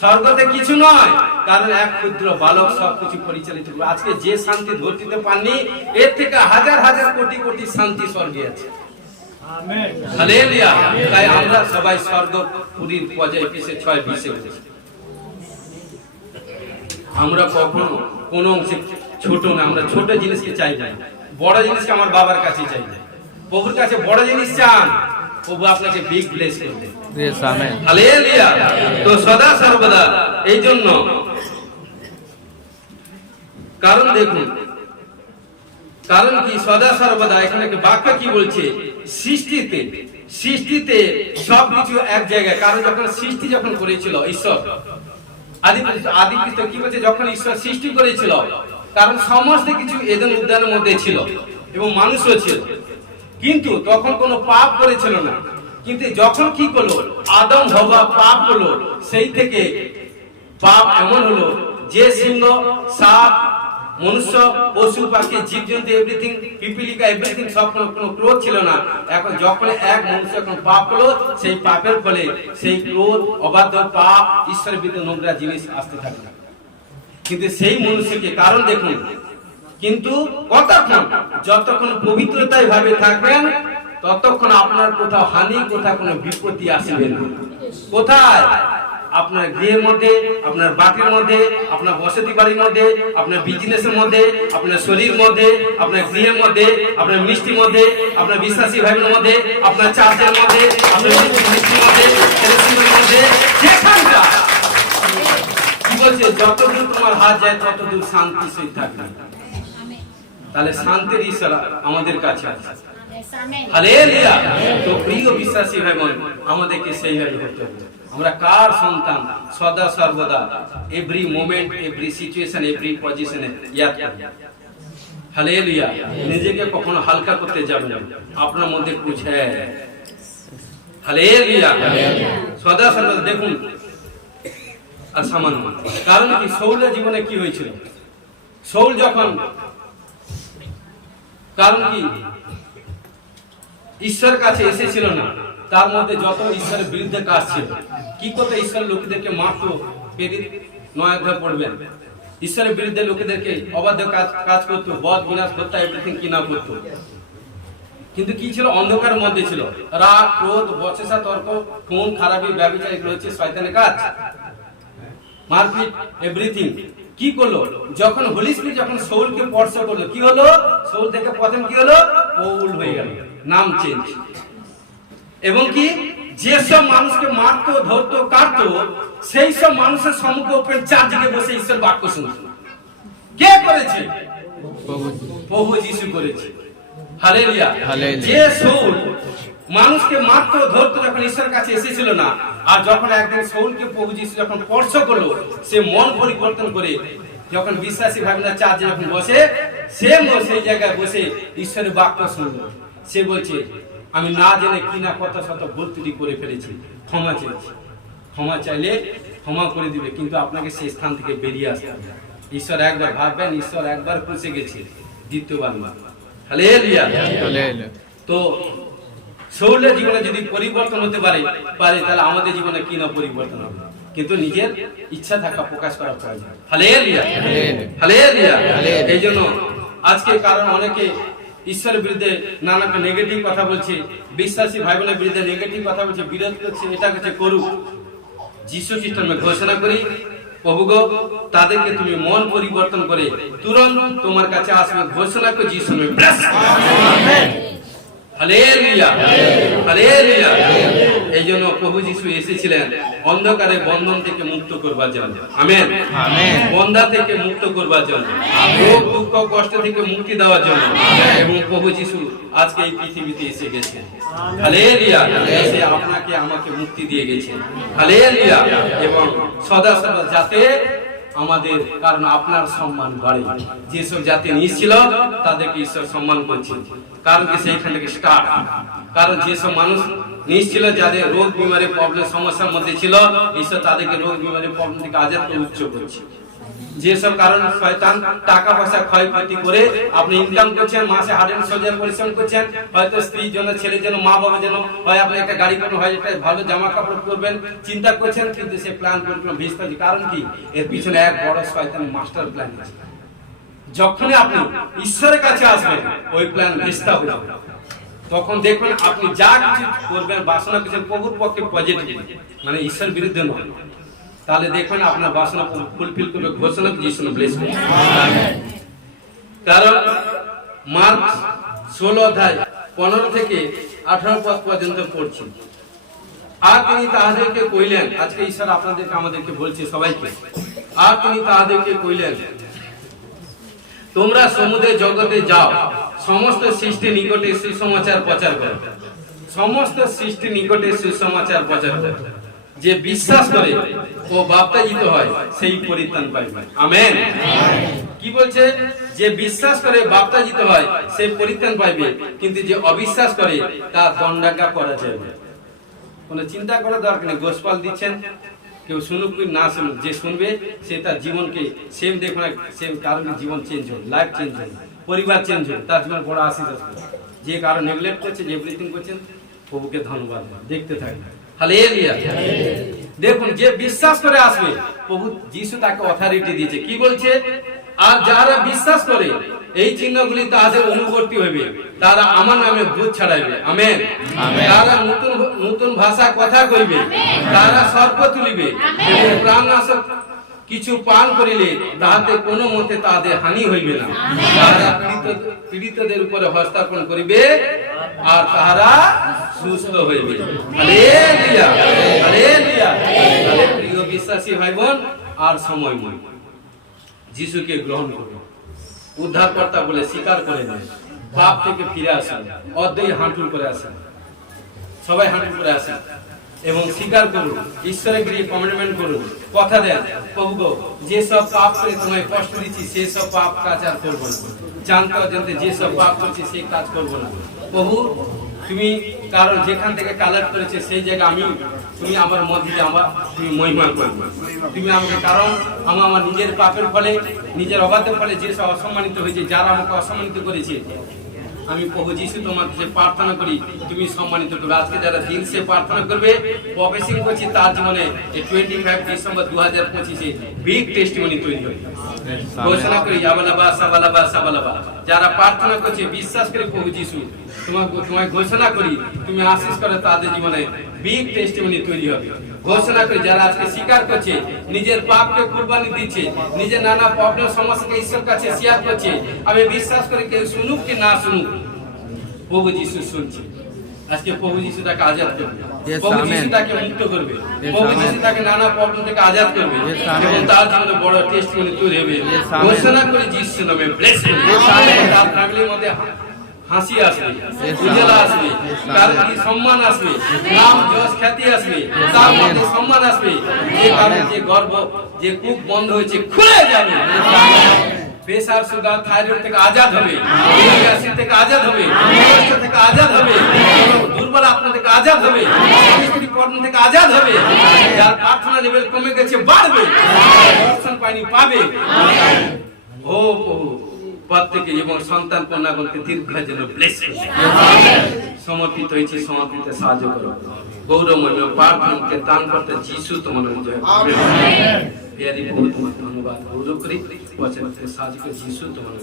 স্বর্গতে কিছু নয়। কারণ এক ক্ষুদ্র বালক সবকিছু পরিচালিত করবে। আজকে যে শান্তি ধরতে পাননি, এর থেকে হাজার হাজার কোটি কোটি শান্তি স্বর্গে আছে। আমেন। হালেলুয়া। তাই আমরা সবাই স্বর্গপুরীর পর্যায়ে এসে 6:20 উঠেছি। আমরা কখনো কোন অংশে ছোট না, আমরা ছোট জিনিসকে চাই না, বড় জিনিসকে আমার বাবার কাছে চাই না। প্রভুর কাছে বড় জিনিস চান, প্রভু আপনাকে বিগ ব্লেস করবে। আমেন। হালেলুয়া। তো সদা সর্বদা এই জন্য, কারণ দেখুন কারণ কি সদা সর্বদা এখানে বাক্য কি বলছে, সৃষ্টিতে সবকিছু এক জায়গায়। কারণ যখন সৃষ্টি যখন করেছিল ঈশ্বর, আদিকৃত কি বলছে, যখন ঈশ্বর সৃষ্টি করেছিল, কারণ সমস্ত কিছু এদেন উদ্যানের মধ্যে ছিল এবং মানুষও ছিল, কিন্তু তখন কোনো পাপ করেছিল না। কিন্তু যখন কি করলো, আদম হওয়া পাপ হলো, সেই থেকে পাপ এমন হলো যে সিংহ সাপ মনুষ্য, পশু পাখি, জীবজন্তু, এভরিথিং, পিপিলিকা, এভরিথিং, সব কোনো ক্রোধ ছিল না। এখন যখন এক মনুষ্য এখন পাপ করলো, সেই পাপের ফলে সেই ক্রোধ, অবাধ্য, পাপ, ঈশ্বরের বিরুদ্ধে নোংরা জিনিস আসতে থাকে। কিন্তু সেই মনুষ্যকে, কারণ দেখুন, কিন্তু কতক্ষণ, যতক্ষণ পবিত্রতায় ভাবে থাকবেন ততক্ষণ আপনার কোথাও হানি, কোথাও কোনো বিপত্তি আসবে না। কোথায়? আপনার গৃহের মধ্যে, আপনার বাড়ির মধ্যে, আপনার বসতি বাড়ির মধ্যে, আপনার বিজনেসের মধ্যে, আপনার শরীর মধ্যে, আপনার গৃহের মধ্যে, আপনার মিষ্টির মধ্যে, আপনার বিশ্বাসী ভাইয়ের মধ্যে, আপনার চার্চের মধ্যে, আপনার মিষ্টির মধ্যে, ফেলোশিপের মধ্যে, যেখানটা কি বলছে, যতদূর তোমার হাত যায় ততদূর শান্তি সহিত থাকবে। তাহলে শান্তির ঈশ্বর আমাদের কাছে আছে। হালেলুয়া। তো প্রিয় বিশ্বাসী ভাই বোন, আমাদেরকে সেইভাবে হতে হবে। আমরা কার সন্তান? সদা সর্বদা, every moment, every situation, every পজিশনে ইয়াদ করি। হালেলুয়া। নিজেকে কখনো হালকা করতে যাবেন না, আপনার মধ্যে কুছ হ্যায়। হালেলুয়া। সদা সর্বদা দেখুন। আর সামান্য কারণ কি, শৌলের জীবনে কি হয়েছিল? শৌল যখন, কারণ কি, ঈশ্বর কাছে এসেছিল না, তার মধ্যে যত ঈশ্বরের বিরুদ্ধে কাজ ছিল, কি করতে ঈশ্বরের লোকেদেরকে মারতো। পেরিত 9 অধ্যায় পড়বেন, ঈশ্বরের বিরুদ্ধে লোকেদেরকে অবাধ্য কাজ করতো, বদ, বিনাশ, হত্যা, এভরিথিং কি না করতো। কিন্তু কি ছিল? অন্ধকারের মধ্যে ছিল। রাগ, ক্রোধ, বচসা, তর্ক, খুন, খারাপি, ব্যভিচার, এগুলো হচ্ছে শয়তানের কাজ। মারপিট, এভরিথিং। কি করলো? যখন হোলি স্পিরিট যখন শৌলকে স্পর্শ করলো, কি হলো? শৌল থেকে প্রথম কি হলো? পৌল হয়ে গেল, নাম চেঞ্জ। এবং কি, যেসব মানুষকে মারতো, ধরতো, কাটতো, সেই সব মানুষের সম্মুখে ওপেন চারদিকে বসে ঈশ্বর বাক্য শুনতো। কে করেছে? প্রভু যিশু করেছে। হালেলুয়া। যে শৌল মানুষকে মারতো, ধরতো, যখন ঈশ্বরের কাছে এসেছিল না, আর যখন একদিন শৌলকে প্রভু যিশু যখন স্পর্শ করলো, সে মন পরিবর্তন করে যখন বিশ্বাসী ভাবনা চার্চে যখন বসে, সে সেই জায়গায় বসে ঈশ্বরের বাক্য শুনলো। সে বলছে, আমি না জেনে কি না কত শত ভুল ত্রুটি করে ফেলেছি, ক্ষমা চাইছি। ক্ষমা চাইলে ক্ষমা করে দিবে, কিন্তু আপনাকে সেই স্থান থেকে বেরিয়ে আসতে হবে। ঈশ্বর একবার ভাববেন, ঈশ্বর একবার খুশি গেছে, দ্বিতীয়বার না। হালেলুয়া। তো শৌলের জীবনে যদি পরিবর্তন হতে পারে, তাহলে আমাদের জীবনে কি না পরিবর্তন হবে। কিন্তু নিজের ইচ্ছা থাকা, প্রকাশ করা প্রয়োজন। হালেলুয়া। হালেলুয়া। এই জন্য আজকে, কারণ অনেকে ঈশ্বরের বিরুদ্ধে নানা নেগেটিভ কথা বলছে, বিশ্বাসী ভাই বোনের বিরুদ্ধে নেগেটিভ কথা বলছে, বিরোধ করছে, এটা করছে, করুক। যিশু খ্রিস্ট আমি ঘোষণা করি, প্রভু গো, তাদেরকে তুমি মন পরিবর্তন করে তুরন্ত তোমার কাছে আসবে, ঘোষণা করে যিশু নামে। আমেন। হালেলুয়া। হালেলুয়া। এই জন্য প্রভু যিশু এসেছিলেন অন্ধকারের বন্ধন থেকে মুক্ত করবার জন্য। আমেন। বন্ধা থেকে মুক্ত করবার জন্য, রোগ, দুঃখ, কষ্ট থেকে মুক্তি দেওয়ার জন্য। এবং প্রভু যিশু আজকে এই পৃথিবীতে এসে গেছেন। হালেলুয়া। এসে আপনাকে আমাকে মুক্তি দিয়ে গেছেন। হালেলুয়া। এবং সদা সদা যাতে আমাদের, কারণ আপনার সম্মান বাড়ে। যেসব জাতি নিচ ছিল তাদেরকে ঈশ্বর সম্মান করছেন, কারণ কি সেইখান থেকে স্টার্ট। কারণ যেসব মানুষ নিচ ছিল, যাদের রোগ বিমারি প্রবলেম সমস্যার মধ্যে ছিল, ঈশ্বর তাদেরকে রোগ বিমারি প্রবলেম থেকে আজাদ করে উচ্চ করছে। যেসব কারণে শয়তান টাকা পয়সা ক্ষয়ক্ষতি করে আপনি ইনকাম করছেন, মাসে 100,000 পরিশ্রম করছেন, হয়তো স্ত্রীর জন্য, ছেলের জন্য, মা বাবার জন্য, হয় আপনি একটা গাড়ি করবেন, হয় একটা ভালো জামা কাপড় করবেন, চিন্তা করছেন, কিন্তু সে প্ল্যান করবেন ভেস্তে হচ্ছে। কারণ কি? এর পিছনে এক বড় শয়তান মাস্টার প্ল্যান আছে। যখনই আপনি ঈশ্বরের কাছে আসবেন, ওই প্ল্যান ভেস্তে হবে। তখন দেখবেন আপনি যা কিছু করবেন, বাসনা করছেন, প্রভুর পক্ষে পজিটিভ, মানে ঈশ্বর বিরুদ্ধে নয়, তাহলে দেখবেন আপনার বাসনা ফুলফিল করবে। ঘোষণা যিশু ব্লেস করবে। কারণ মার্ক 16 অধ্যায় 15 থেকে 18 পদ পর্যন্ত পড়ছি। আর তিনি তাহাদেরকে কইলেন, আজকে ঈশ্বর আপনাদেরকে আমাদেরকে বলছে সবাইকে, আর তিনি তাহাদেরকে কইলেন, তোমরা সমুদ্রের জগতে যাও, সমস্ত সৃষ্টি নিকটে সুসমাচার প্রচার করো। সমস্ত সৃষ্টি নিকটে সুসমাচার প্রচার করো। যে বিশ্বাস করে ও বাপ্তাজিত হয় সেই পরিত্রাণ পাইবে। আমেন। কি বলছে? যে বিশ্বাস করে বাপ্তাজিত হয় সেই পরিত্রাণ পাইবে, কিন্তু যে অবিশ্বাস করে তার দণ্ডাজ্ঞা করা যাবে। কোনো চিন্তা করার দরকার নেই। গোস্পাল দিচ্ছেন, কেউ শুনুক কি না শুনুক, যে শুনবে সে তার জীবনকে সেম দেখো না, সেম কারণে জীবন চেঞ্জ হবে, লাইফ চেঞ্জ হবে, পরিবার চেঞ্জ হবে, তার জীবন বড় আশীষ আসবে। যে কারণ নেগলেক্ট করছে, যে এভরিথিং করছেন, প্রভুকে ধন্যবাদ দেখতে থাকবে। হালেলুয়া। দেখুন, যে বিশ্বাস করে আসবে, প্রভু যিশু তাকে অথরিটি দিয়েছে। কি বলছে? আর যারা বিশ্বাস করে এই চিহ্নগুলি তাদের অনুবর্তী হইবে, তারা আমার নামে ভূত ছাড়াইবে। আমেন। তারা নতুন নতুন ভাষা কথা কইবে, তারা সর্প তুলিবে এবং প্রাণনাশক কিছু পান করিলে তাহাতে কোনো মতে তাদের হানি হইবে না। তারা পীড়িতদের উপরে হস্তার্পণ করিবে আর তাহারা সুস্থ হইবে। Hallelujah, hallelujah. তাহলে প্রিয় বিশ্বাসী ভাই বোন, আর সময়ময় যিশুকে গ্রহণ করুন, উদ্ধারকর্তা বলে স্বীকার করে নেন, পাপ থেকে ফিরে আসেন, অদ্বৈত হাঁটুর করে আসেন, সবাই হাঁটুর করে আসেন এবং স্বীকার করুন, ঈশ্বরের গিয়ে কমিটমেন্ট করুন, কথা দেন, প্রভু গো, যে সব পাপ করে তোমায় কষ্ট দিচ্ছি সেই সব পাপ কাজ আর করবো না, জানতে অজান্তে যে সব পাপ করছি সেই কাজ করবো না। প্রভু, তুমি কারণ যেখান থেকে কালেক্ট করেছে সেই জায়গা আমি, তুমি আমার মধ্যে আমার তুমি মহিমা করবে। তুমি আমাকে, কারণ আমি আমার নিজের পাপের ফলে, নিজের অবাধের ফলে যে সব অসম্মানিত হয়েছে, যারা আমাকে অসম্মানিত করেছে, আমি প্রভু যিশু তোমার কাছে প্রার্থনা করি তুমি সম্মানিত করবে। আজকে যারা দিন সে প্রার্থনা করবে, প্রফেসিং করছি, তার জীবনে 25 ডিসেম্বর 2025 বিগ টেস্টিমনি তৈরি হবে। ঘোষণা করি আবালাবা সাবালাবা সাবালাবা, যারা প্রার্থনা করছে বিশ্বাস করে প্রভু যিশু তোমায় ঘোষণা করি তুমি আশীষ করে, তাদের জীবনে বিগ টেস্টিমনি তৈরি হবে। ঘোষণা করি যারা আজকে স্বীকার করছে, নিজের পাপকে কুরবানি দিচ্ছে, নিজের নানা প্রবলেম সমস্যাকে ঈশ্বর কাছে শেয়ার করছে, আমি বিশ্বাস করি কেউ শুনুক কি না শুনুক, প্রভু যিশু শুনছে। আজকে প্রভু যিশু তাকে আজাদ করবে, প্রভু যিশু তাকে মুক্ত করবে, প্রভু যিশু তাকে নানা প্রবলেম থেকে আজাদ করবে এবং তার জীবনে বড় টেস্টিমনি তৈরি হবে। ঘোষণা করি যিশু নামে ব্লেস করবে। তার ফ্যামিলির মধ্যে হাসি আসবে, উজ্জ্বলা আসবে, তার সম্মান আসবে, নাম যশ খ্যাতি আসবে, তার মধ্যে সম্মান আসবে। যে কারণে যে গর্ব, যে কূপ বন্ধ হয়েছে খুলে যাবে। প্রেসার, সুগার, থাইরয়েড থেকে আজাদ হবে, অ্যাসিড থেকে আজাদ হবে, কষ্ট থেকে আজাদ হবে, দুর্বল আপনার থেকে আজাদ হবে, স্ত্রী প্রবলেম থেকে আজাদ হবে। যার প্রার্থনা লেভেল কমে গেছে বাড়বে, দর্শন পানি পাবে। ও প্রভু, প্রত্যেকে এবং সন্তান কন্যাগণকে দীর্ঘায় যেন ব্লেস করুন। সমর্পিত হয়েছি, সমর্পিত সাহায্য করো। গৌরবময় প্রার্থনাকে দান করতে যিশু তোমার জয়। প্রিয়ারি প্রভু, তোমার ধন্যবাদ গৌরব করি, বচনকে সাহায্য করে যিশু তোমার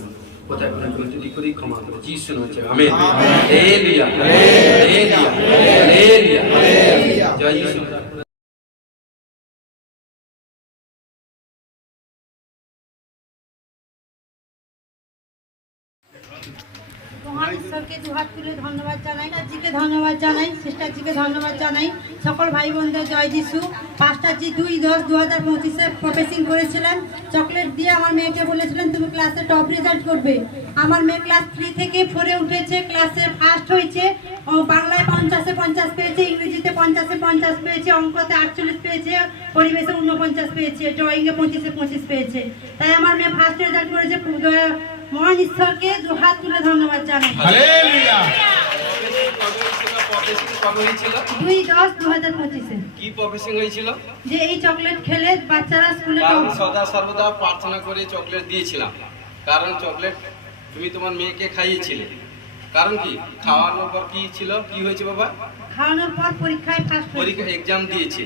কোথায় কোথায় বিরতি করি, ক্ষমা করে যিশু নামে জয়। আমেন। Hallelujah, hallelujah, hallelujah. জয় যিশু। মহান ঈশ্বরকে দুহাত তুলে ধন্যবাদ জানাই, জিকে ধন্যবাদ জানাই, সিস্টারজিকে ধন্যবাদ জানাই, সকল ভাই বোনদের জয় যিশু। পাস্টারজি 2/10/2025 প্রফেসিং করেছিলেন, চকলেট দিয়ে আমার মেয়েকে বলেছিলেন তুমি ক্লাসে টপ রেজাল্ট করবে। আমার মেয়ে ক্লাস 3 থেকে 4-এ উঠেছে, ক্লাসে ফার্স্ট হয়েছে, বাংলায় 50-এ 50 পেয়েছে, ইংরেজিতে 50-এ 50 পেয়েছে, অঙ্কতে 48 পেয়েছে, পরিবেশে 49 পেয়েছে, ড্রয়িংয়ে 25-এ 25 পেয়েছে। তাই আমার মেয়ে ফার্স্ট রেজাল্ট করেছে। মহান ঈশ্বরকে দুহাত তুলে ধন্যবাদ জানাই। হালেলুয়া। 2/10/2025 কি প্রফেসিং হয়েছিল? যে এই চকলেট খেলে বাচ্চারা স্কুলে সদা সর্বদা প্রার্থনা করে চকলেট দিয়েছিলাম, কারণ চকলেট তুমি তোমার মেয়েকে খাইয়েছিলে। কারণ কি? খাওয়ানোর পর কি ছিল, কি হয়েছে বাবা? খাওয়ানোর পর পরীক্ষায় ফার্স্ট পরীক্ষা এক্সাম দিয়েছে,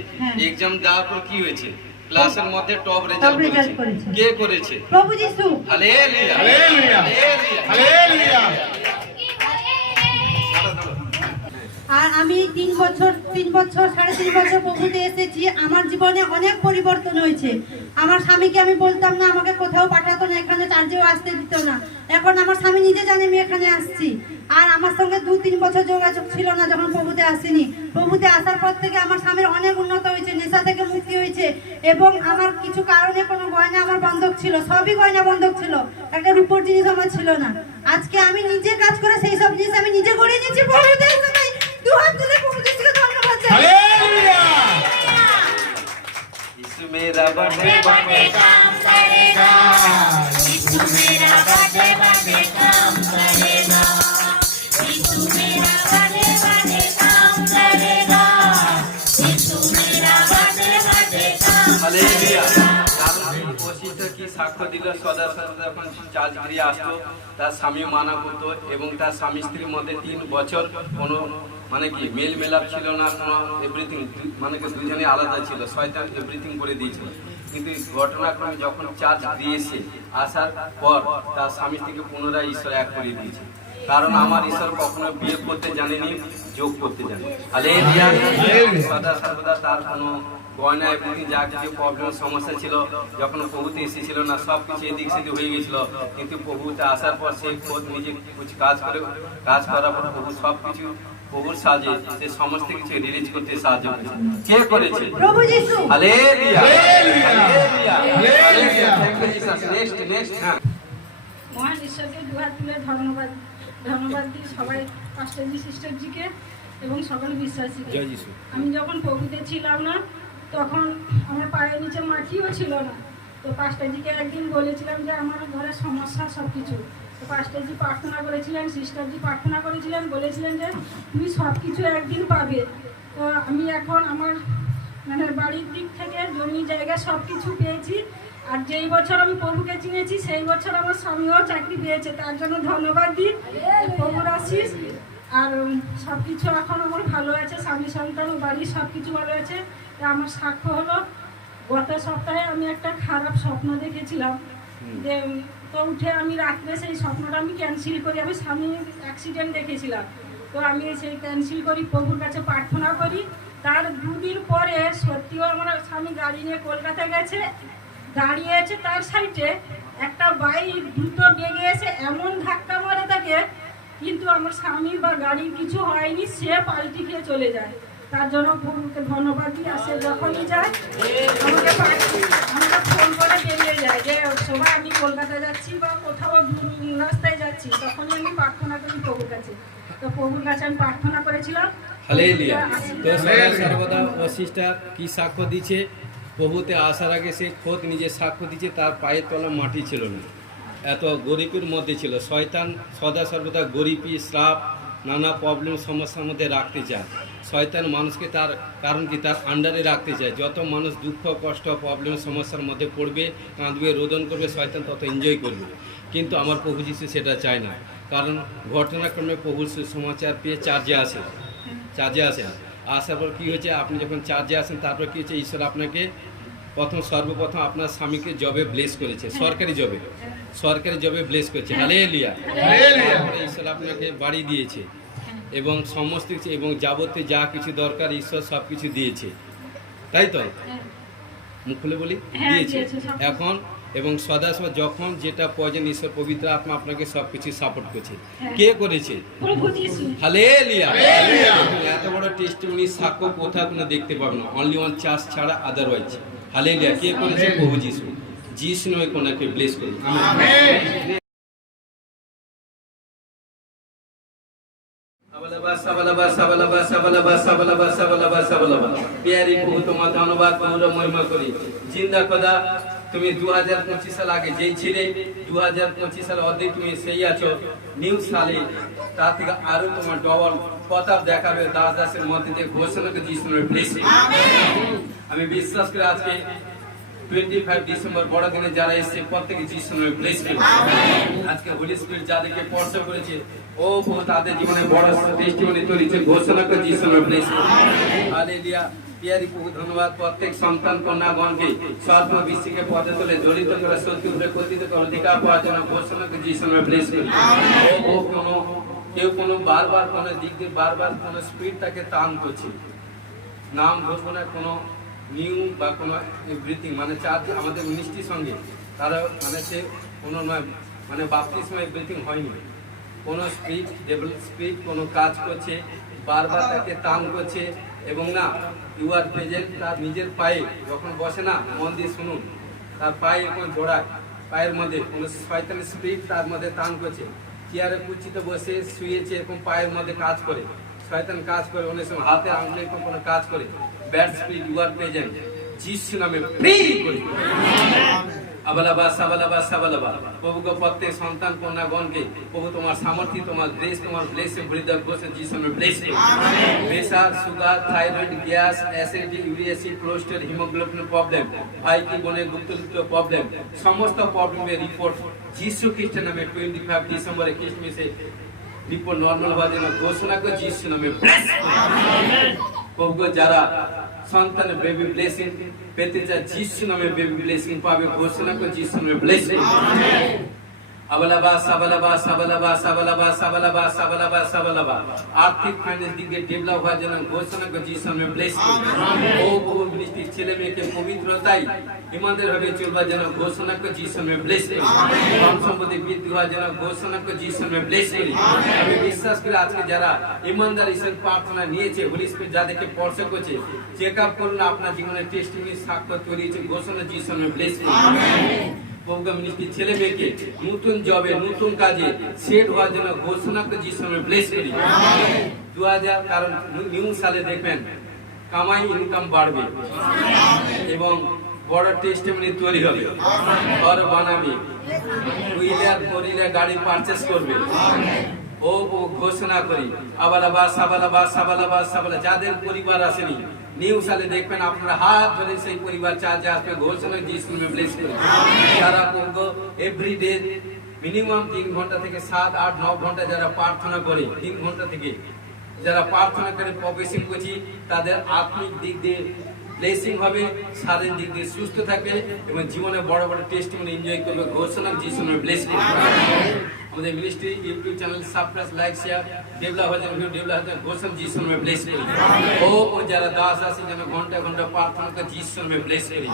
এক্সাম দেওয়ার পর কি হয়েছে? ক্লাসের মধ্যে টপ রেজাল্ট করেছে। কে করেছে? প্রভু যিশু। Hallelujah, hallelujah, hallelujah. আর আমি 3 বছর 3.5 বছর প্রভুতে এসেছি। আমার জীবনে অনেক পরিবর্তন হয়েছে। আমার স্বামীকে আমি বলতাম না, আমাকে কোথাও পাঠাতো না, এখানে চার্জেও আসতে দিত না। এখন আমার স্বামী নিজে জানে আমি এখানে আসছি। আর আমার সঙ্গে 2-3 বছর যোগাযোগ ছিল না যখন প্রভুতে আসিনি। প্রভুতে আসার পর থেকে আমার স্বামীর অনেক উন্নত হয়েছে, নেশা থেকে মুক্তি হয়েছে। এবং আমার কিছু কারণে কোনো গয়না আমার বন্ধক ছিল, সবই গয়না বন্ধক ছিল, একটা রূপোর জিনিস আমার ছিল না। আজকে আমি নিজে কাজ করে সেই সব জিনিস আমি নিজে করে নিয়েছি। প্রভুতে দুহাত তুলে প্রভুকে ধন্যবাদ জানাই। হালেলুয়া। यीशु मेरा बर्थडे काम करेगा, यीशु मेरा बर्थडे काम करेगा, यीशु मेरा बर्थडे काम करेगा, यीशु मेरा बर्थडे काम ওসিটা কি সাক্ষ্য দিল, সদা সর্বদা যখন চার্জ গিয়ে আসতো তার স্বামী মানা করতো এবং তার স্বামী স্ত্রীর মধ্যে 3 বছর কোনো মানে কি মেল মেলাপ ছিল না, কোনো এভরিথিং, মানে কি দুজনে আলাদা ছিল, শয়তান এভরিথিং করে দিয়েছিল। কিন্তু ঘটনাক্রমে যখন চার্জ দিয়েছে আসার পর তার স্বামী স্ত্রীকে পুনরায় ঈশ্বর এক করে দিয়েছে। কারণ আমার ঈশ্বর কখনো বিয়ে করতে জানেনি, যোগ করতে জানে। হালেলুয়া। সদা সর্বদা তার কোনো গয়না এভরিথিং যা কিছু প্রবলেম সমস্যা ছিল, যখন প্রভুতে এসেছিল না, সব কিছু এদিক সেদিক হয়ে গেছিল। কিন্তু প্রভুতে আসার পর সেই খোদ নিজে কিছু কাজ করার পর প্রভু সব কিছু প্রভুর সাহায্যে সে সমস্ত কিছু রিলিজ করতে সাহায্য করেছে। কে করেছে? প্রভু যিশু। Hallelujah, hallelujah, hallelujah. Thank you Jesus. Next. হ্যাঁ, মহান ঈশ্বরকে দুহাত তুলে ধন্যবাদ দিই সবাই, পাস্টারজি, সিস্টারজিকে এবং সকল বিশ্বাসীকে। জয় যিশু। আমি যখন প্রভুতে ছিলাম না তখন আমার পায়ের নিচে মাটিও ছিল না। তো পাস্টারজিকে একদিন বলেছিলাম যে আমার ঘরে সমস্যা সব কিছু। তো পাস্টারজি প্রার্থনা করেছিলেন, সিস্টারজি প্রার্থনা করেছিলেন, বলেছিলেন যে তুমি সব কিছু একদিন পাবে। তো আমি এখন আমার মানে বাড়ির দিক থেকে জমি জায়গা সব কিছু পেয়েছি। আর যেই বছর আমি প্রভুকে চিনেছি সেই বছর আমার স্বামীও চাকরি পেয়েছে, তার জন্য ধন্যবাদ দিই প্রভুর আশীষ। আর সব কিছু এখন আমার ভালো আছে, স্বামী সন্তান ও বাড়ির সব কিছু ভালো আছে। তা আমার সাক্ষ্য হলো, গত সপ্তাহে আমি একটা খারাপ স্বপ্ন দেখেছিলাম। যে তো উঠে আমি রাত্রে সেই স্বপ্নটা আমি ক্যান্সেল করি। আমি স্বামী অ্যাক্সিডেন্ট দেখেছিলাম, তো আমি সেই ক্যান্সেল করি, প্রভুর কাছে প্রার্থনা করি। তার 2 দিন পরে সত্যিও আমার স্বামী গাড়ি নিয়ে কলকাতা গেছে, দাঁড়িয়ে আছে তার সাইডে একটা বাইক দ্রুত বেগে এসে এমন ধাক্কা মারে তাকে, কিন্তু আমার স্বামীর বা গাড়ির কিছু হয়নি, সে পাল্টি খেয়ে চলে যায়। তার জন্য প্রভুকে ধন্যবাদ দিই। আর সে যখনই যায় আমাকে ফোন করে বেরিয়ে যায় যে সবাই আমি কলকাতা যাচ্ছি বা কোথাও রাস্তায় যাচ্ছি, তখনই আমি প্রার্থনা করি প্রভুর কাছে। তো প্রভুর কাছে আমি প্রার্থনা করেছিলাম। হালেলুয়া। তো সদা সর্বদা ও সিস্টার কি সাক্ষ্য দিচ্ছে, প্রভুতে আসার আগে সে খোদ নিজে সাক্ষ্য দিচ্ছে তার পায়ের তলা মাটি ছিল না, এত গরিবের মধ্যে ছিল। শয়তান সদা সর্বদা গরিবী, শ্রাপ, নানা প্রবলেম সমস্যার মধ্যে রাখতে চায়। শয়তান মানুষকে তার কারণ কি তার আন্ডারে রাখতে চায়। যত মানুষ দুঃখ কষ্ট প্রবলেম সমস্যার মধ্যে পড়বে, কাঁদবে, রোদন করবে, শয়তান তত এনজয় করবে। কিন্তু আমার প্রভু যিশু সেটা চায় না। কারণ ঘটনাক্রমে প্রভুর সুসমাচার পেয়ে চার্জে আসেন। আসার পর কী হয়েছে, আপনি যখন চার্জে আসেন তারপর কী হচ্ছে, ঈশ্বর আপনাকে সর্বপ্রথম আপনার স্বামীকে জবে ব্লেস করেছে, সরকারি জবে ব্লেস করেছে। হালেলুয়া। তারপরে ঈশ্বর আপনাকে বাড়ি দিয়েছে এবং সমস্ত কিছু এবং যাবতীয় যা কিছু দরকার ঈশ্বর সব কিছু দিয়েছে, তাই তো? মুখ খুলে বলি, দিয়েছে এখন। এবং সদা সদা যখন যেটা প্রয়োজন ঈশ্বর পবিত্র আত্মা আপনাকে সব কিছু সাপোর্ট করছে। কে করেছে? প্রভু যিশু। হালেলুয়া। এত বড় টেস্টিমনি সাক্ষ্য কোথাও কোনো দেখতে পাবে না, অনলি ওয়ান চার্চ ছাড়া আদারওয়াইজ। হালেলুয়া। কে করেছে? প্রভু যিশু। যিশু নয় কোনাকে ব্লেস করুন। আমেন। প্যারি প্রভু তোমার ধন্যবাদ, তোমার মহিমা করি। জিন্দা খোদা, তুমি 2025 সাল আগে যেই ছিলে, 2025 সাল অর্ধে তুমি সেই আছো, নিউ সালে তার থেকে আরো তোমার ডবল প্রতাপ দেখাবে। দাসের মধ্যে দিয়ে ঘোষণা করে যিশুর ব্লেসিং। আমি বিশ্বাস করি আজকে 25 ডিসেম্বর বড়দিনে যারা এসেছে প্রত্যেকে যিশুর ব্লেসিং। আজকে হোলি স্পিরিট যাদেরকে স্পর্শ করেছে, ও তাদের জীবনে বড় টেস্টিমনি তৈরি হচ্ছে, ঘোষণা করে যিশুর ব্লেসিং। হালেলুয়া। প্যারি প্রভু ধন্যবাদ। প্রত্যেক সন্তান কন্যাগণকে স্বল্প বিশ্বকে পথে তোলে, জড়িত করে সত্যি উপরে কথিত করে অধিকার পাওয়ার জন্য ঘোষণা করে যিশুর ব্লেস করি। ও কেউ কোনো বারবার কোনো দিক দিয়ে বারবার কোনো স্পিড তাকে টান করছে, নাম ধরবো না, কোনো নিউ বা কোনো এভরিথিং মানে চার্জ আমাদের মিনিস্ট্রির সঙ্গে তারা মানে সে কোনো নয়, মানে বাপ্তিস্ম এভরিথিং হয়নি, কোনো স্পিড কোনো কাজ করছে, বারবার তাকে টান করছে। এবং না, ইউ আর প্রেজেন্ট। তার নিজের পায়ে যখন বসে না, মন দিয়ে শুনুন, তার পায়ে এখন জোড়ায়, পায়ের মধ্যে কোনো শয়তানের স্পিরিট তার মধ্যে টান করছে। চেয়ারে কুচিতে বসে শুয়েছে, এরকম পায়ের মধ্যে কাজ করে, শয়তান কাজ করে, অনেক সময় হাতে আঙুলে এরকম কোনো কাজ করে। Bad spirit you are present, যিশু নামে ফ্রি করি। আবালাবা সাবালাবা সাবালাবা প্রভু গো প্রত্যেক সন্তান কন্যাগণকে প্রভু তোমার সামর্থ্য তোমার গ্রেস তোমার ব্লেসিং হৃদয় ঘোষণা যিশু নামে ব্লেস করো pressure sugar thyroid gas acidity uric acid cholesterol haemoglobin problem ভাই কি বোনের গুপ্তলিপ্ত প্রবলেম সমস্ত প্রবলেমের রিপোর্ট যিশু খ্রিস্টের নামে 25 ডিসেম্বরে খ্রিস্টমাসে রিপোর্ট নরমাল হওয়ার জন্য ঘোষণা করে যিশু নামে ব্লেস প্রভু গো যারা সন্তানের বেবি ব্লেসিং পেতে চায় যিশু নামে বেবি ব্লেসিং পাবে ঘোষণা করে যিশু নামে ব্লেসিং আবালাবা সাবালাবা সাবালাবা সাবালাবা সাবালাবা সাবালাবা সাবালাবা আর্থিক ফাইন্যান্স দিকে ডেভেলপ হওয়ার জন্য ঘোষণা করে যিশু নামে ব্লেসিং ও বহু মিষ্টি ছেলে মেয়েকে পবিত্রতাই ইমানদার ভাবে চলবার জন্য ঘোষণা করে যিশু নামে ব্লেস করি ধন সম্পত্তি বৃদ্ধি হওয়ার জন্য ঘোষণা করে যিশু নামে ব্লেস করি আমি বিশ্বাস করি আজকে যারা ইমানদার হিসেবে প্রার্থনা নিয়েছে হোলি স্পিরিট যাদেরকে স্পর্শ করছে চেক আপ করুন আপনার জীবনের টেস্টিংয়ের সাক্ষ্য তৈরি হয়েছে ঘোষণা যিশু নামে ব্লেস করি প্রোগ্রাম মিষ্টি ছেলে মেয়েকে নতুন জবে নতুন কাজে সেট হওয়ার জন্য ঘোষণা করে যিশু নামে ব্লেস করি 2000 কারণ নিউ সালে দেখবেন কামাই ইনকাম বাড়বে এবং বড় টেস্টিমনি তৈরি হবে ঘর বানাবে হুইলার ফোরহুইলার গাড়ি পারচেজ করবে ও ঘোষণা করি আবালাবা সাবালাবা সাবালাবা সাবালা যাদের পরিবার আসেনি নিউ সালে দেখবেন আপনারা হাত ধরে সেই পরিবার চার্জে আসবে ঘোষণা যিশু নামে ব্লেস করি যারা কোনগো এভরিডে মিনিমাম 3 ঘন্টা থেকে 7 8 9 ঘন্টা যারা প্রার্থনা করে 3 ঘন্টা থেকে যারা প্রার্থনা করে প্রবেশিং করছি তাদের আত্মিক দিক দিয়ে ব্লেসিং হবে শারীরিক দিক দিয়ে সুস্থ থাকবে এবং জীবনে বড় বড় টেস্টিমনি এনজয় করবে ঘোষণা যিশু নামে ব্লেস করি আমাদের ministry YouTube channel subscribe like share develop হয়ে যাবে ভিডিও ডেভেলপ হয়ে ঘোষণা যিশু নামে ব্লেস করি ও যারা দাস আছে যেন ঘন্টা ঘন্টা প্রার্থনা করে যিশু নামে ব্লেস করি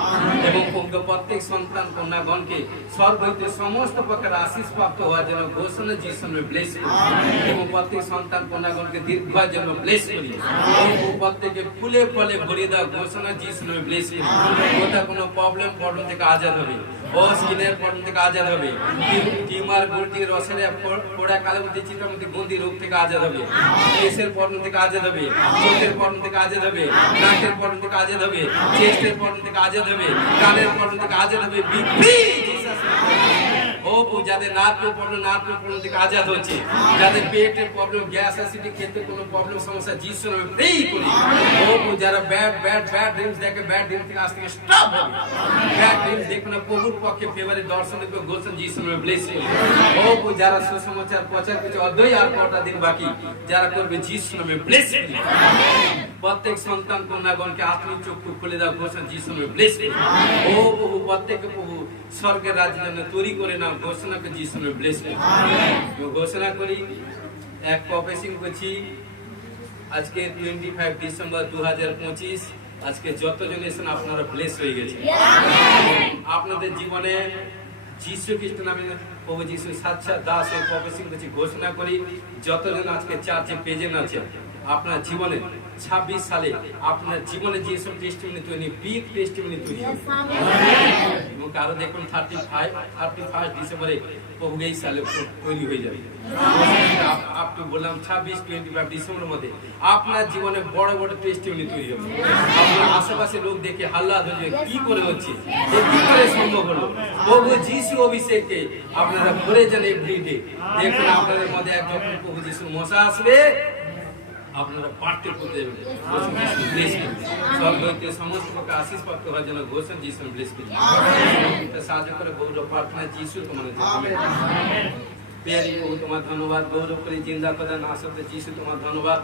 এবং প্রত্যেক সন্তান কন্যাগণকে স্বর্গ হইতে সমস্ত প্রকার আশীষ প্রাপ্ত হওয়ার জন্য ঘোষণা যিশু নামে ব্লেস করি এবং প্রত্যেক সন্তান কন্যাগণকে দীর্ঘ হওয়ার জন্য ব্লেস করি ও প্রত্যেকে ফুলে ফলে ভরিয়ে দেওয়া ঘোষণা যিশু নামে ব্লেস করি কোথাও কোনো প্রবলেম থেকে আজাদ হবে ও স্কিনের প্রবলেম থেকে আজাদ হবে টিউমার গুলটি রসের পোড়া কালো মধ্যে চিত্রের মধ্যে গন্ধি রোগ থেকে আজাদ হবে কেসের প্রবলেম থেকে আজাদ হবে চোখের প্রবলেম থেকে আজাদ হবে নাকের প্রবলেম থেকে আজাদ হবে চেস্টের প্রবলেম থেকে আজাদ হবে কানের প্রবলেম থেকে আজাদ হবে ও যাদের নার্ভের প্রবলেম থেকে আজাদ হচ্ছে যাদের পেটের প্রবলেম গ্যাস অ্যাসিডিটি ক্ষেত্রে কোনো প্রবলেম সমস্যা যিশু নামে প্রে করি ও যারা ব্যাড ড্রিমস দেখে ব্যাড ড্রিম থেকে আজ থেকে স্টপ হবে ব্যাড ড্রিমস দেখবে না প্রভুর পক্ষে ফেভারে দর্শন দেখবে ঘোষণা যিশু নামে ব্লেস করি ও যারা সুসমাচার প্রচার করছে অদ্বৈ আর কটা দিন বাকি যারা করবে যিশু নামে ব্লেস করি প্রত্যেক সন্তান কন্যাগণকে আত্মিক চক্ষু খুলে দাও ঘোষণা যিশু নামে ব্লেস করি ও প্রভু প্রত্যেককে প্রভু স্বর্গের রাজ্যের জন্য তৈরি করে নাও ঘোষণা করে যিশু নামে ব্লেস করি ঘোষণা করি এক প্রফেসিং করছি আজকে 25 ডিসেম্বর 2025 আজকে যত জেনারেশন আপনারা ব্লেস হয়ে গেছে আপনাদের জীবনে যিশু খ্রিস্ট নামে প্রভু যিশু সাক্ষাৎ দাস এর প্রফেসিং করছি ঘোষণা করি যতজন আজকে চার্চে প্রেজেন্ট আছে আপনার জীবনে 26 সালে আপনার জীবনে যেসব টেস্টিমনি তৈরি বিগ টেস্টিমনি তৈরি এবং কারো দেখুন 31 ডিসেম্বরে প্রভু এই সালে তৈরি হয়ে যাবে আপনি বললাম 25 ডিসেম্বরের মধ্যে আপনার জীবনে বড় বড় টেস্টিমনি তৈরি হবে আপনার আশেপাশে লোক দেখে হাল্লা হয়ে কি করে হচ্ছে কি করে সম্ভব হলো প্রভু যিশু অভিষেকে আপনারা ভরে যান এভরিডে দেখুন আপনাদের মধ্যে একজন প্রভু যিশু মশা আসবে আপনারা পাঠ্য করতে যাবেন সর্বৈতে সমস্ত প্রকার আশীষ প্রাপ্ত হওয়ার জন্য ঘোষণা যিশু ব্লেস করি সাহায্য করে গৌরব প্রার্থনা যিশু তোমাদের প্যারি প্রভু তোমার ধন্যবাদ গৌরব করে জিন্দা প্রদান আসতে যিশু তোমার ধন্যবাদ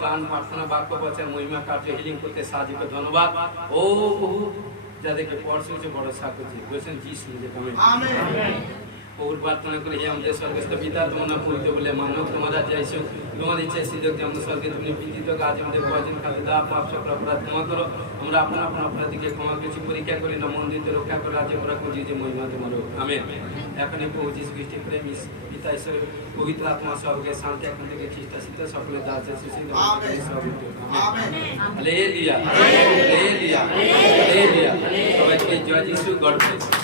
প্রাণ প্রার্থনা বাক্য প্রচার মহিমা কার্য হিলিং করতে সাহায্য করে ধন্যবাদ ও প্রভু যাদেরকে পড়ছে হচ্ছে বড় সাক্ষী ঘোষণা যিশু আমেন और प्रार्थना करें हे আমাদের স্বর্গস্থ পিতা তোমার নাম পবিত্র বলে মানো তোমারা চাইছো তোমার ইচ্ছা সিদ্ধ যে আমরা স্বর্গে তুমি বিদিত কাজ আমাদের ভজন খাতে দাও পাপ সকল অপরাধ ক্ষমা করো আমরা আপন আপন অপরাধীকে ক্ষমা করছি পরীক্ষা করি না মন্দিরকে রক্ষা করে রাজ্য আমরা খুঁজি যে মহিমা তোমার আমেন এখনই প্রভু যিশু খ্রিস্টের প্রেম পিতা ঈশ্বর পবিত্র আত্মা সবকে শান্তি এখন থেকে চেষ্টা শীত সকলে দাস সুশীল আমেন হালেলুয়া হালেলুয়া হালেলুয়া সবাইকে জয় যিশু গড ব্লেস